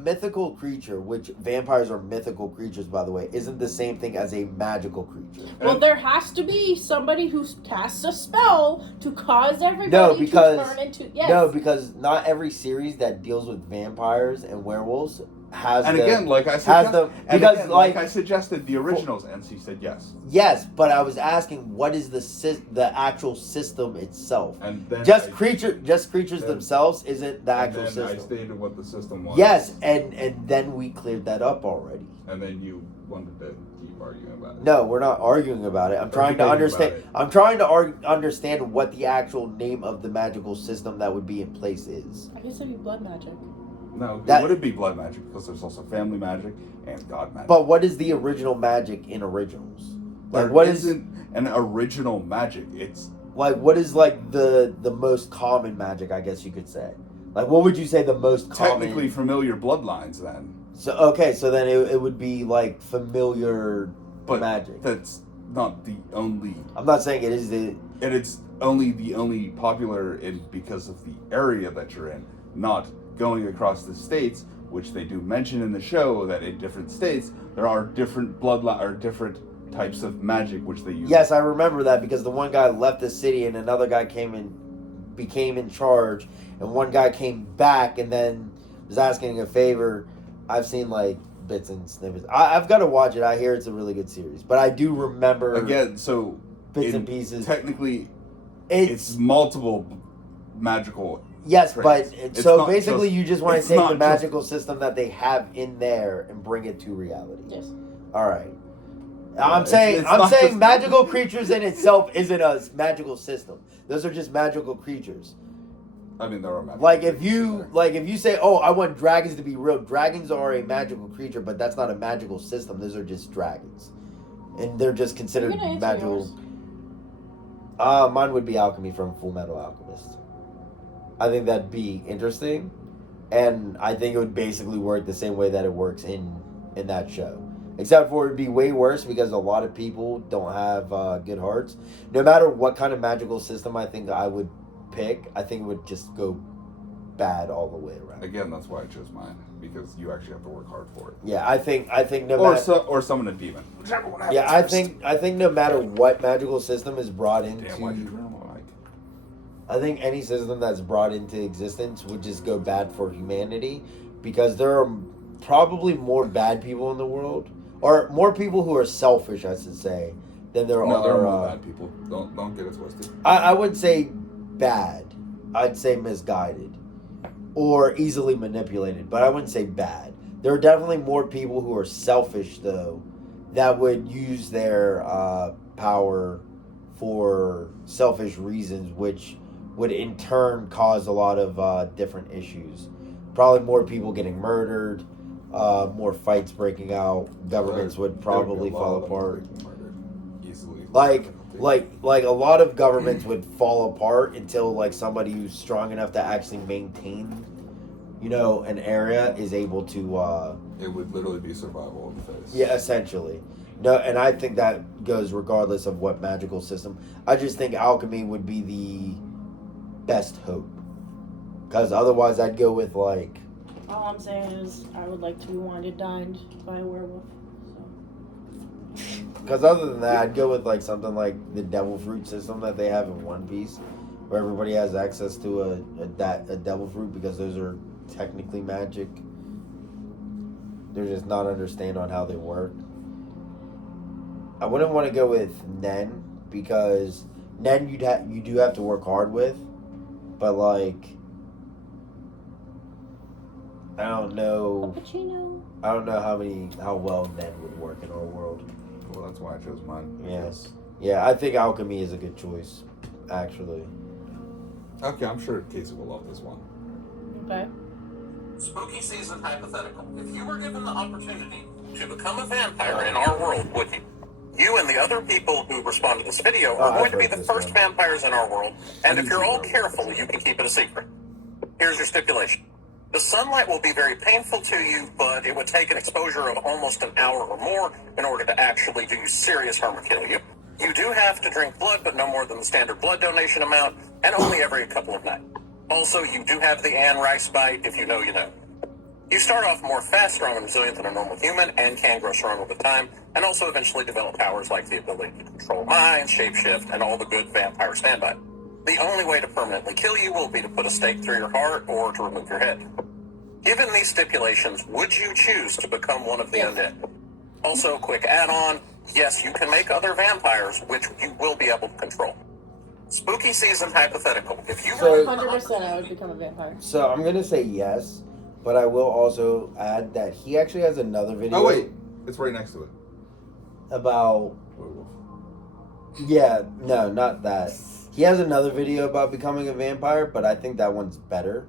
mythical creature, which vampires are mythical creatures, by the way, isn't the same thing as a magical creature. Well, there has to be somebody who casts a spell to cause everybody to turn into... Yes. No, because not every series that deals with vampires and werewolves has And the, again, like I has suggested, the because like I suggested, the originals, and she said yes. Yes, but I was asking what is the actual system itself? And then Just creatures then- themselves isn't the And actual then I system. stated what the system was. Yes, and then we cleared that up already. And then you wanted to keep arguing about it. No, we're not arguing about it. I'm trying to debating understand. about it. I'm trying to understand what the actual name of the magical system that would be in place is. I guess it'd be blood magic. No, That- it wouldn't be blood magic because there's also family magic and god magic. But what is the original magic in originals? Like There what is isn't an original magic. It's like what is like the most common magic? I guess you could say. Like what would you say the most common? technically familiar bloodlines then. So okay, so then it would be like familiar But magic. that's not the only, I'm not saying it is the. and it's only the only popular in because of the area that you're in, not going across the states, which they do mention in the show that in different states there are different bloodline or different types of magic which they use. Yes, I remember that because the one guy left the city and another guy came and became in charge, and one guy came back and then was asking a favor. I've seen like bits and snippets. I've got to watch it. I hear it's a really good series, but I do remember Again, so bits and pieces. Technically, It's it's multiple magical. yes, traits. but It's so not basically, just- you just want to it's take not the just- magical system that they have in there and bring it to reality. Yes. All right. Yeah, I'm saying it's not just- magical creatures in itself isn't a magical system. Those are just magical creatures. I mean, there are magical. Like if creatures you say, "Oh, I want dragons to be real." Dragons are a magical creature, but that's not a magical system. Those are just dragons, and they're just considered You're gonna answer magical. yours. Mine would be alchemy from Full Metal Alchemist. I think that'd be interesting, and I think it would basically work the same way that it works in that show. Except for it'd be way worse because a lot of people don't have good hearts. No matter what kind of magical system I think I would pick, I think it would just go bad all the way around. Again, that's why I chose mine because you actually have to work hard for it. Yeah, I think no Or matter. or summon a demon. Whichever one happens Yeah, I first. think no matter what magical system is brought into, Damn, why'd you turn on my mic? I think any system that's brought into existence would just go bad for humanity because there are probably more bad people in the world, or more people who are selfish, I should say, than there No, are. there are more bad people. Don't get it twisted. I would say bad. I'd say misguided or easily manipulated, but I wouldn't say bad. There are definitely more people who are selfish, though, that would use their power for selfish reasons, which would in turn cause a lot of different issues. Probably more people getting murdered, more fights breaking out. Governments would probably fall apart. Easily. Like a lot of governments would fall apart until like somebody who's strong enough to actually maintain, an area is able to. It would literally be survival of the face. Yeah, essentially. No, and I think that goes regardless of what magical system. I just think alchemy would be the best hope, because otherwise I'd go with like. All I'm saying is I would like to be wanted dined by a werewolf. Because other than that, I'd go with like something like the devil fruit system that they have in One Piece, where everybody has access to a devil fruit because those are technically magic. They're just not understand on how they work. I wouldn't want to go with Nen because Nen you do have to work hard with, but like I don't know Cappuccino. how well Nen would work in our world. Well, that's why I chose mine. Yes. Yeah, I think alchemy is a good choice, actually. Okay, I'm sure Casey will love this one. Okay. Spooky season hypothetical. If you were given the opportunity to become a vampire in our world, would you? You and the other people who respond to this video are I've going to be heard the this first one. vampires in our world, and I if need you're to all know. careful, you can keep it a secret. Here's your stipulation. The sunlight will be very painful to you, but it would take an exposure of almost an hour or more in order to actually do you serious harm or kill you. You do have to drink blood, but no more than the standard blood donation amount, and only every couple of nights. Also, you do have the Anne Rice bite, if you know, you know. You start off more fast, strong, and resilient than a normal human, and can grow stronger with time, and also eventually develop powers like the ability to control minds, shapeshift, and all the good vampire standby. The only way to permanently kill you will be to put a stake through your heart or to remove your head. Given these stipulations, would you choose to become one of the Yes. undead? Also, quick add-on, yes, you can make other vampires, which you will be able to control. Spooky season hypothetical. If you So- 100% I would become a vampire. So I'm gonna say yes, but I will also add that he actually has another video. Oh wait, it's right next to it. About Werewolf. yeah, no, not that. He has another video about becoming a vampire, but I think that one's better.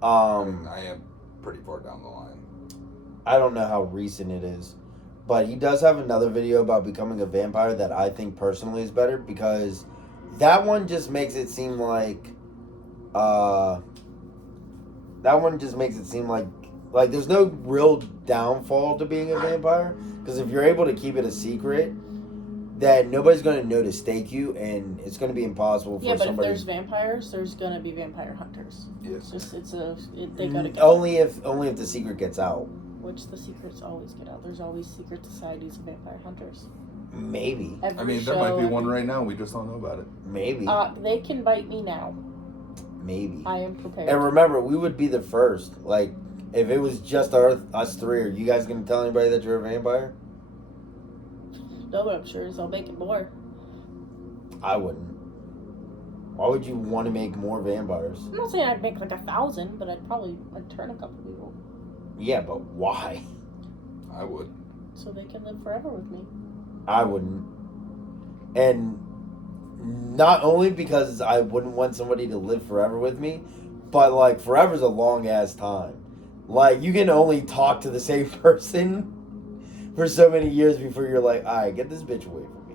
I am pretty far down the line. I don't know how recent it is, but he does have another video about becoming a vampire that I think personally is better because that one just makes it seem like like there's no real downfall to being a vampire because if you're able to keep it a secret, then nobody's going to know to stake you, and it's going to be impossible for Yeah, but if somebody. there's vampires, there's gonna be vampire hunters. Yes. They go together. only if the secret gets out. Which the secrets always get out. There's always secret societies of vampire hunters. Maybe. Every I mean, there show, might be one every- right now. We just don't know about it. Maybe. They can bite me now. Maybe. I am prepared. And remember, we would be the first. Like, if it was just us three, are you guys going to tell anybody that you're a vampire? No, but I'm sure I'll make it more. I wouldn't. Why would you want to make more vampires? I'm not saying I'd make like 1,000, but I'd turn a couple people Yeah, but why? I would. so they can live forever with me. I wouldn't. And not only because I wouldn't want somebody to live forever with me, but like forever's a long ass time. Like you can only talk to the same person for so many years before you're like, alright, get this bitch away from me.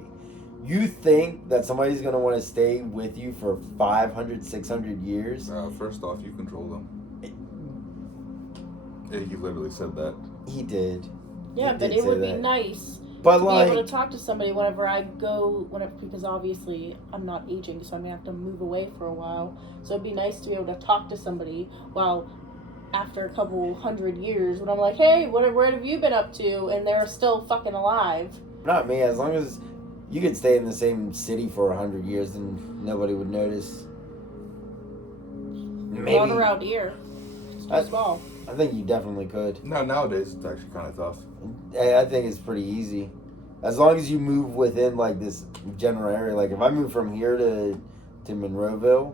You think that somebody's gonna want to stay with you for 500, 600 years? First off, you control them. Yeah, he literally said that. He did. Yeah, He but did it say would be that. nice But to like, be able to talk to somebody whenever because obviously I'm not aging, so I'm gonna have to move away for a while. So it'd be nice to be able to talk to somebody while after a couple 100 years when I'm like, hey, what have you been up to? And they're still fucking alive. not me. As long as you could stay in the same city for 100 years, then nobody would notice. Maybe. Not around here. It's too small. I think you definitely could. No, nowadays it's actually kind of tough. I think it's pretty easy. As long as you move within like this general area. Like if I move from here to Monroeville,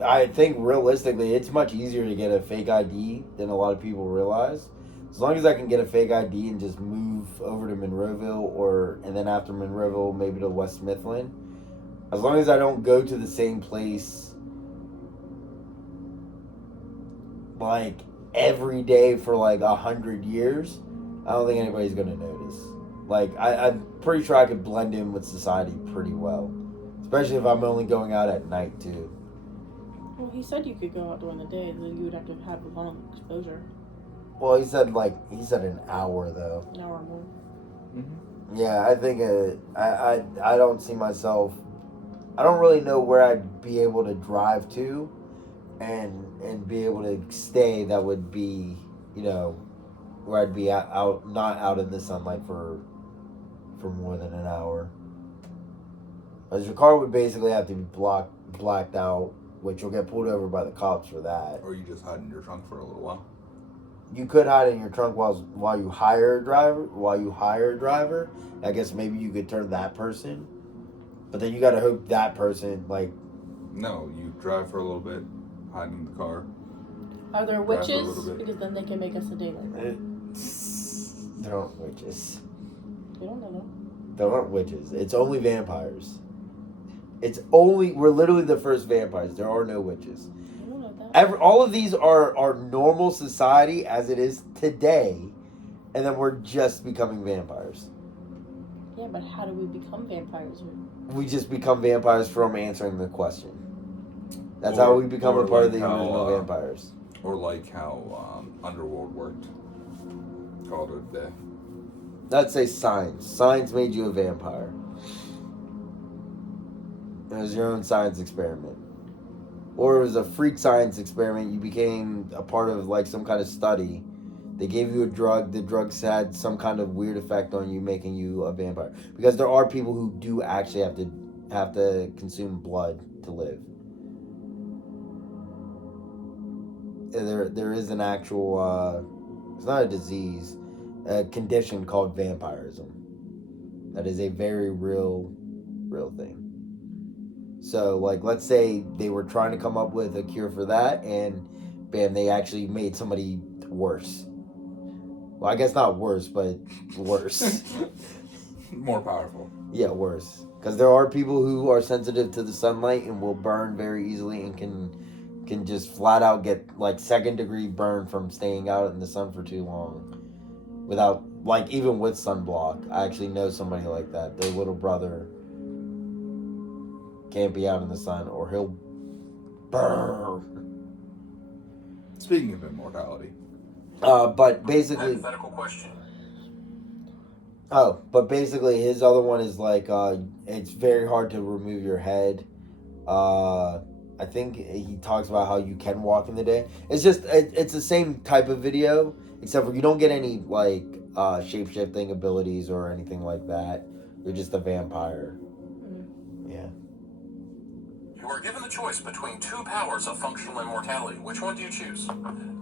I think realistically it's much easier to get a fake ID than a lot of people realize. As long as I can get a fake ID and just move over to Monroeville and then after Monroeville maybe to West Smithland. As long as I don't go to the same place like every day for like 100 years, I don't think anybody's gonna notice. Like I'm pretty sure I could blend in with society pretty well, especially if I'm only going out at night too. Well, he said you could go out during the day, then you would have to have a long exposure. Well, he said an hour though. An hour or more. Mm-hmm. Yeah, I think I don't see myself. I don't really know where I'd be able to drive to, and be able to stay. That would be, where I'd be out not out in the sunlight for more than an hour. As your car would basically have to be blacked out, which you'll get pulled over by the cops for that. Or you just hide in your trunk for a little while. You could hide in your trunk while you hire a driver. I guess maybe you could turn that person, but then you got to hope that person No, you drive for a little bit, hide in the car. Are there Drive for a witches? little bit. Because then they can make us a daylight. There aren't witches. We don't know them. There aren't witches. It's only vampires. We're literally the first vampires. There are no witches. We don't know that. All of these are normal society as it is today, and then we're just becoming vampires. Yeah, but how do we become vampires? We just become vampires from answering the question. That's how we become or a part of like the how, original vampires. Or like how Underworld worked. Called it a day. I'd say science. Science made you a vampire. It was your own science experiment. Or it was a freak science experiment. You became a part of some kind of study. They gave you a drug. The drugs had some kind of weird effect on you, making you a vampire. Because there are people who do actually have to consume blood to live. there is an actual, it's not a disease, a condition called vampirism. That is a very real thing. So, like, let's say they were trying to come up with a cure for that, and bam, they actually made somebody worse. Well, I guess not worse, but worse. More powerful. Yeah, worse. Because there are people who are sensitive to the sunlight and will burn very easily and can just flat out get, like, second-degree burn from staying out in the sun for too long. Without, like, even with sunblock. I actually know somebody like that. Their little brother can't be out in the sun or he'll burn. Speaking of immortality. But basically... Hypothetical question. Oh, but basically his other one is like, it's very hard to remove your head. I think he talks about how you can walk in the day. It's just, it's the same type of video, except for you don't get any, like, shape-shifting abilities or anything like that. You're just a vampire. Yeah. You are given the choice between two powers of functional immortality. Which one do you choose?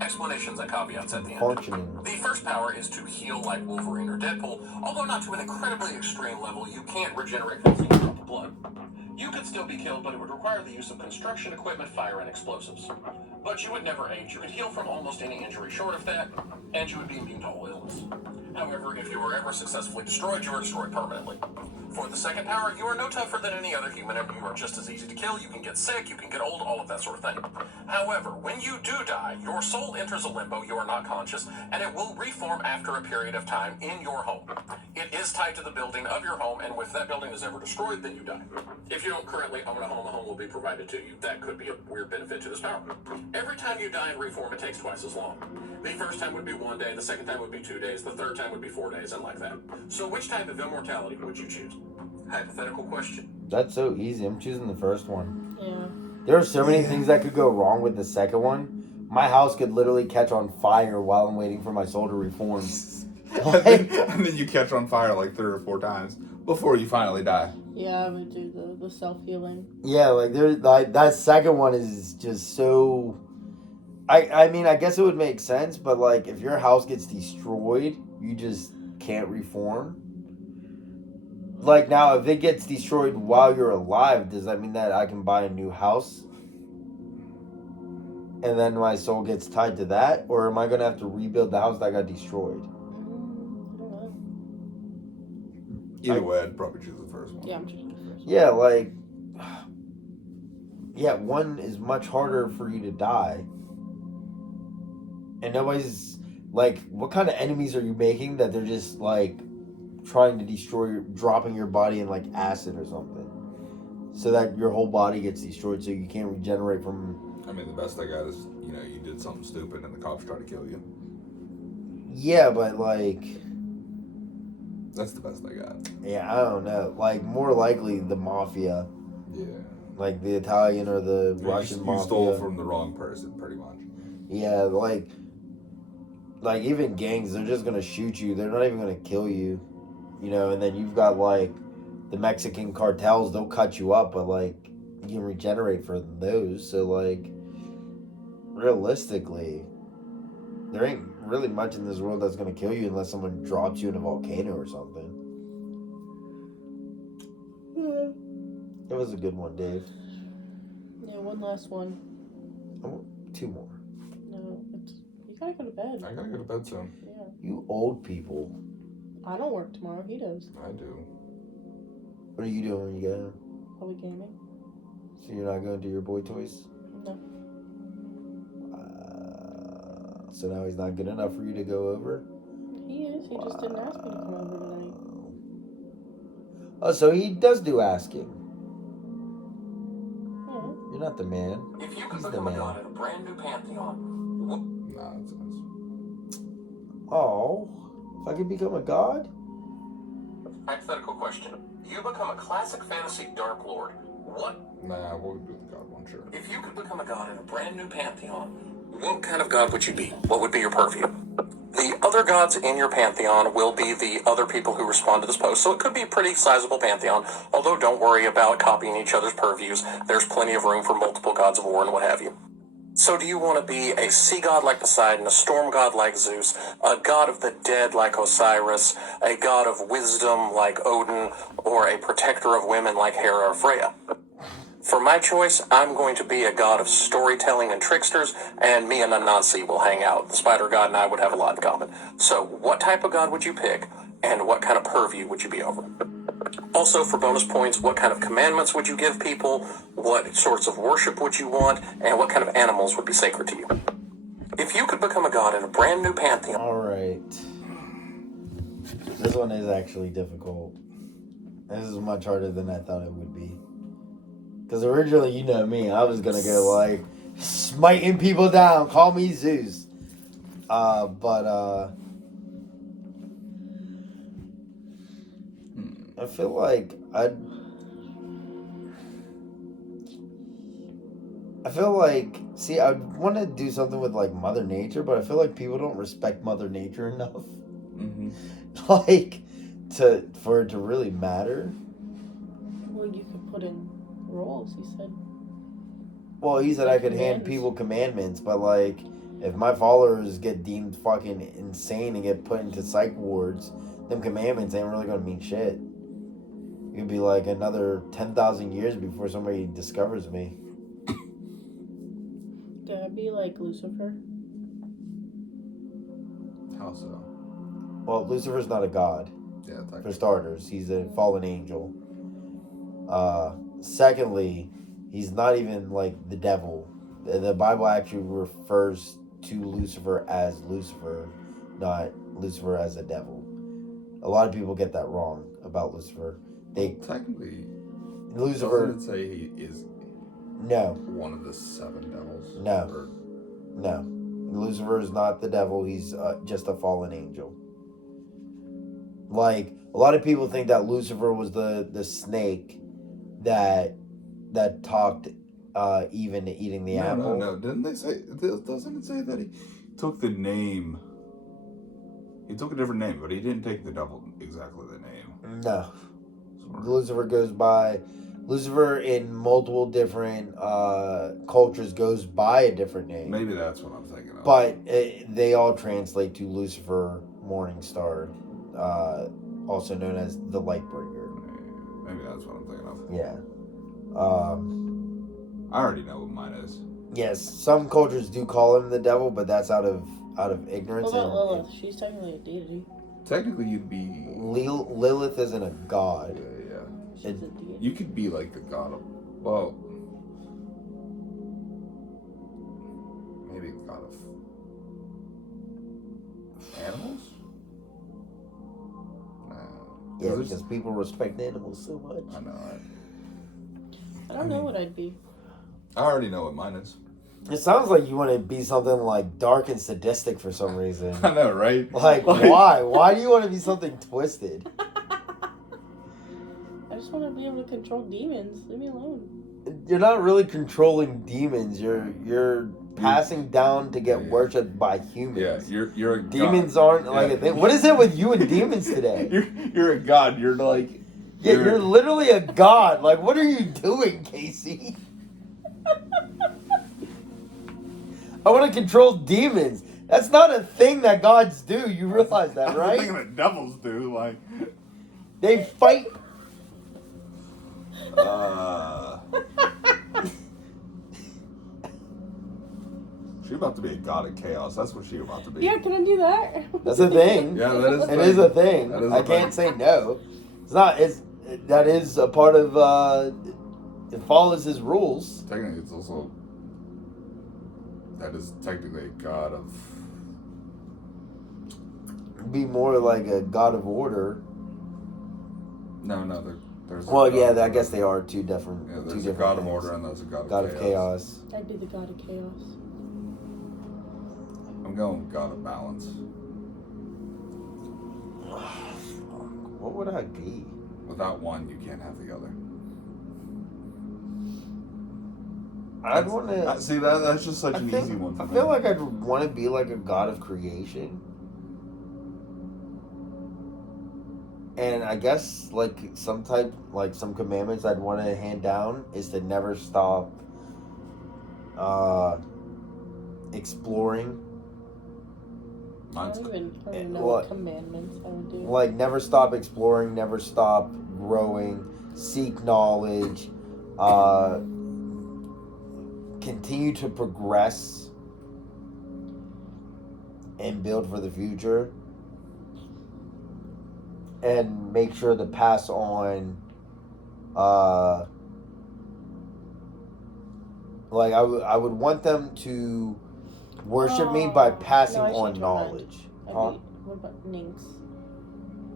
Explanations and caveats at the end. Functioning. The first power is to heal like Wolverine or Deadpool, although not to an incredibly extreme level. You can't regenerate from single drop of blood. You could still be killed, but it would require the use of construction equipment, fire, and explosives. But you would never age. You could heal from almost any injury short of that, and you would be immune to all illness. However, if you were ever successfully destroyed, you were destroyed permanently. For the second power, you are no tougher than any other human, and you are just as easy to kill. You can get sick, you can get old, all of that sort of thing. However, when you do die, your soul enters a limbo, you are not conscious, and it will reform after a period of time in your home. It is tied to the building of your home, and if that building is ever destroyed, then you die. If you don't currently own a home will be provided to you. That could be a weird benefit to this power. Every time you die and reform, it takes twice as long. The first time would be 1 day, the second time would be 2 days, the third time would be 4 days, and like that. So which type of immortality would you choose? Hypothetical question. That's so easy. I'm choosing the first one. Yeah. There are so many things that could go wrong with the second one. My house could literally catch on fire while I'm waiting for my soul to reform. and then you catch on fire like 3 or 4 times before you finally die. Yeah, I would do the self-healing. Yeah, like there's like that second one is just so. I mean, I guess it would make sense, but like if your house gets destroyed, you just can't reform. Like now, if it gets destroyed while you're alive, does that mean that I can buy a new house? And then my soul gets tied to that? Or am I going to have to rebuild the house that got destroyed? I don't know. Either way, I'd probably choose the first one. Yeah, I'm choosing the first one. Yeah, like... Yeah, one is much harder for you to die. And nobody's... Like, what kind of enemies are you making that they're just, like, trying to destroy... dropping your body in, like, acid or something? So that your whole body gets destroyed so you can't regenerate from... I mean, the best I got is, you know, you did something stupid and the cops try to kill you. Yeah, but, like... That's the best I got. Yeah, I don't know. Like, more likely the mafia. Yeah. Like, the Italian or the Russian mafia. You stole from the wrong person, pretty much. Yeah, like, even gangs, they're just going to shoot you. They're not even going to kill you. You know, and then you've got, like, the Mexican cartels, they'll cut you up, but, like, you can regenerate for those. So, like, realistically, there ain't really much in this world that's going to kill you unless someone drops you in a volcano or something. It was a good one, Dave. Yeah, one last one. I want 2 more. No, you gotta go to bed. I gotta go to bed soon. Yeah. You old people. I don't work tomorrow. He does. I do. What are you doing when you get home? Probably gaming. So you're not going to your boy toys? No. So now he's not good enough for you to go over? He is. He just didn't ask me to come over tonight. Oh, so he does do asking. Yeah. You're not the man. If you could He's the become a man. god in a brand new pantheon, Nah, that's nice. Oh, if I could become a god? hypothetical question. You become a classic fantasy Dark Lord. What? Nah, we'll do the god one, sure. If you could become a god in a brand new pantheon, what kind of god would you be? What would be your purview? The other gods in your pantheon will be the other people who respond to this post, so it could be a pretty sizable pantheon, although don't worry about copying each other's purviews. There's plenty of room for multiple gods of war and what have you. So do you want to be a sea god like Poseidon, a storm god like Zeus, a god of the dead like Osiris, a god of wisdom like Odin, or a protector of women like Hera or Freya? For my choice, I'm going to be a god of storytelling and tricksters, and me and Anansi will hang out. The spider god and I would have a lot in common. So what type of god would you pick, and what kind of purview would you be over? Also, for bonus points, what kind of commandments would you give people? What sorts of worship would you want? And what kind of animals would be sacred to you? If you could become a god in a brand new pantheon... Alright. This one is actually difficult. This is much harder than I thought it would be. Because originally, you know me, I was going to go like, smiting people down, call me Zeus. I feel like see, I'd want to do something with like Mother Nature, but I feel like people don't respect Mother Nature enough. Mm-hmm. Like, for it to really matter. Well, you could put in roles, he said. Well, he said I could hand people commandments, but like, if my followers get deemed fucking insane and get put into psych wards, them commandments ain't really gonna mean shit. It could be like another 10,000 years before somebody discovers me. Could I be like Lucifer? How so? Well, Lucifer's not a god. Yeah, For starters, he's a fallen angel. Secondly, he's not even like the devil. The Bible actually refers to Lucifer as Lucifer, not Lucifer as a devil. A lot of people get that wrong about Lucifer. Technically, Lucifer doesn't it say he is one of the 7 devils? No. Lucifer is not the devil. He's just a fallen angel. Like, a lot of people think that Lucifer was the snake that talked Eve into eating the apple. No. Didn't they say? Doesn't it say that he took the name? He took a different name, but he didn't take the devil exactly the name. No. Lucifer in multiple different cultures goes by a different name. Maybe that's what I'm thinking of. But they all translate to Lucifer Morningstar, also known as the Lightbringer. Maybe that's what I'm thinking of. Yeah. I already know what mine is. Yes, some cultures do call him the devil, but that's out of ignorance. What about Lilith? She's technically a deity. Technically, you'd be... Lilith isn't a god. Yeah. She's a deity. You could be like the god of... Well... Maybe the god of... animals? Yeah, because people respect animals so much. I know. I don't know what I'd be. I already know what mine is. It sounds like you want to be something like dark and sadistic for some reason. I know, right? Like, why? Why do you want to be something twisted? I just want to be able to control demons. Leave me alone. You're not really controlling demons. You're passing down to get worshipped by humans. Yeah, you're a demons god. aren't like a thing. What is it with you and demons today? You're a god. You're like... Yeah, you're literally a god. Like, what are you doing, Casey? I want to control demons. That's not a thing that gods do. You realize that, right? That's the thing that devils do. Like, they fight. She about to be a god of chaos. That's what she about to be. Yeah, can I do that? That's a thing. Yeah, that is. It is a thing. I can't say no. It's not. That is a part of. It follows his rules. Technically, it's also. That is technically a god of. Be more like a god of order. No, there's. Well, yeah, I guess they are two different. Yeah, there's two a different god of things. order and there's a god of chaos. I'd be the god of chaos. I'm going with god of balance. What would I be? Without one, you can't have the other. I'd want to see that. That's just such an easy one. I feel like I'd want to be like a god of creation. And I guess like some commandments I'd want to hand down is to never stop exploring. I don't even know What? what commandments I would do. Like, never stop exploring, never stop growing, seek knowledge, continue to progress and build for the future, and make sure to pass on, like, I would want them to worship me by passing no, I on changed my mind. knowledge. What about Ninx?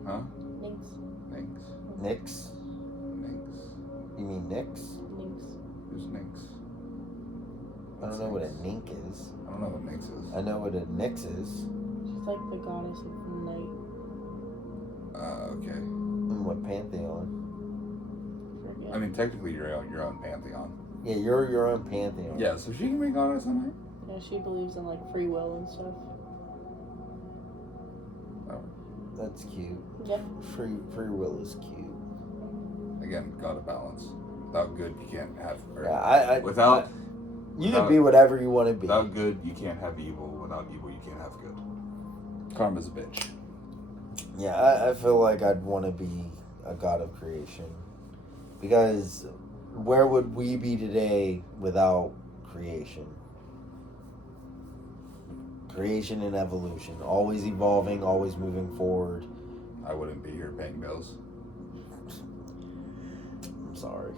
Huh? Ninx? Ninx. Nix? Ninx. You mean Nix? Ninx. Who's Ninx? I don't know what a Nink is. I don't know what Ninx is. I know what a Nix is. She's like the goddess of the night. Okay. In what pantheon? Forget. I mean, technically, you're your own pantheon. Yeah, you're your own pantheon. Yeah, so she can be goddess of night. Yeah, she believes in like free will and stuff. Oh. That's cute. Yeah. Free will is cute. Again, God of balance. Without good, you can't have. Or Yeah, without. You can be whatever you want to be. Without good, you can't have evil. Without evil, you can't have good. Karma's a bitch. Yeah, I feel like I'd want to be a god of creation. Because where would we be today without creation? Creation and evolution. Always evolving, always moving forward. I wouldn't be here paying bills. I'm sorry.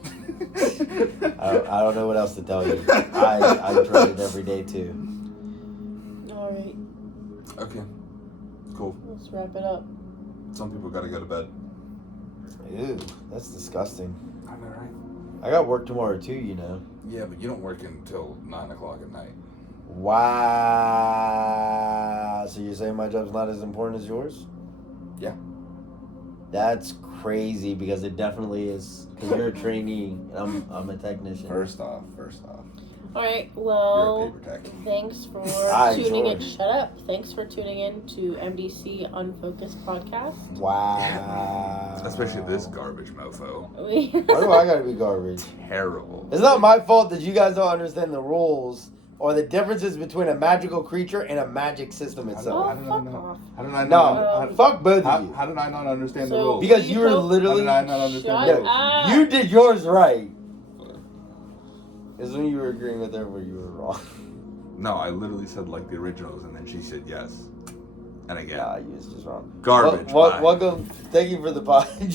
I don't know what else to tell you. I dread it every day too. Alright, Okay. Cool. let's wrap it up. Some people gotta go to bed. Ew, that's disgusting. I know, right? I got work tomorrow too, you know. Yeah, but you don't work until 9 o'clock at night. Wow. So you're saying my job's not as important as yours? Yeah. That's crazy because it definitely is. Because you're a trainee and I'm a technician. First off. Alright, You're well, a paper tech. thanks for I tuning in. enjoy. Shut up. Thanks for tuning in to MDC Unfocused Podcast. Wow. Especially this garbage mofo. Why do I gotta be garbage? Terrible. It's not my fault that you guys don't understand the rules or the differences between a magical creature and a magic system itself. Oh, fuck off. How did I No, not? fuck both of you. How did I not understand So- the rules? Because you were How literally. How did I not understand Shut the No, rules? up. you did yours right. It's when you were agreeing with everybody you were wrong. No, I literally said like the originals, and then she said yes. And again, Nah, you was just wrong. garbage. Well, bye. welcome. Thank you for the podcast.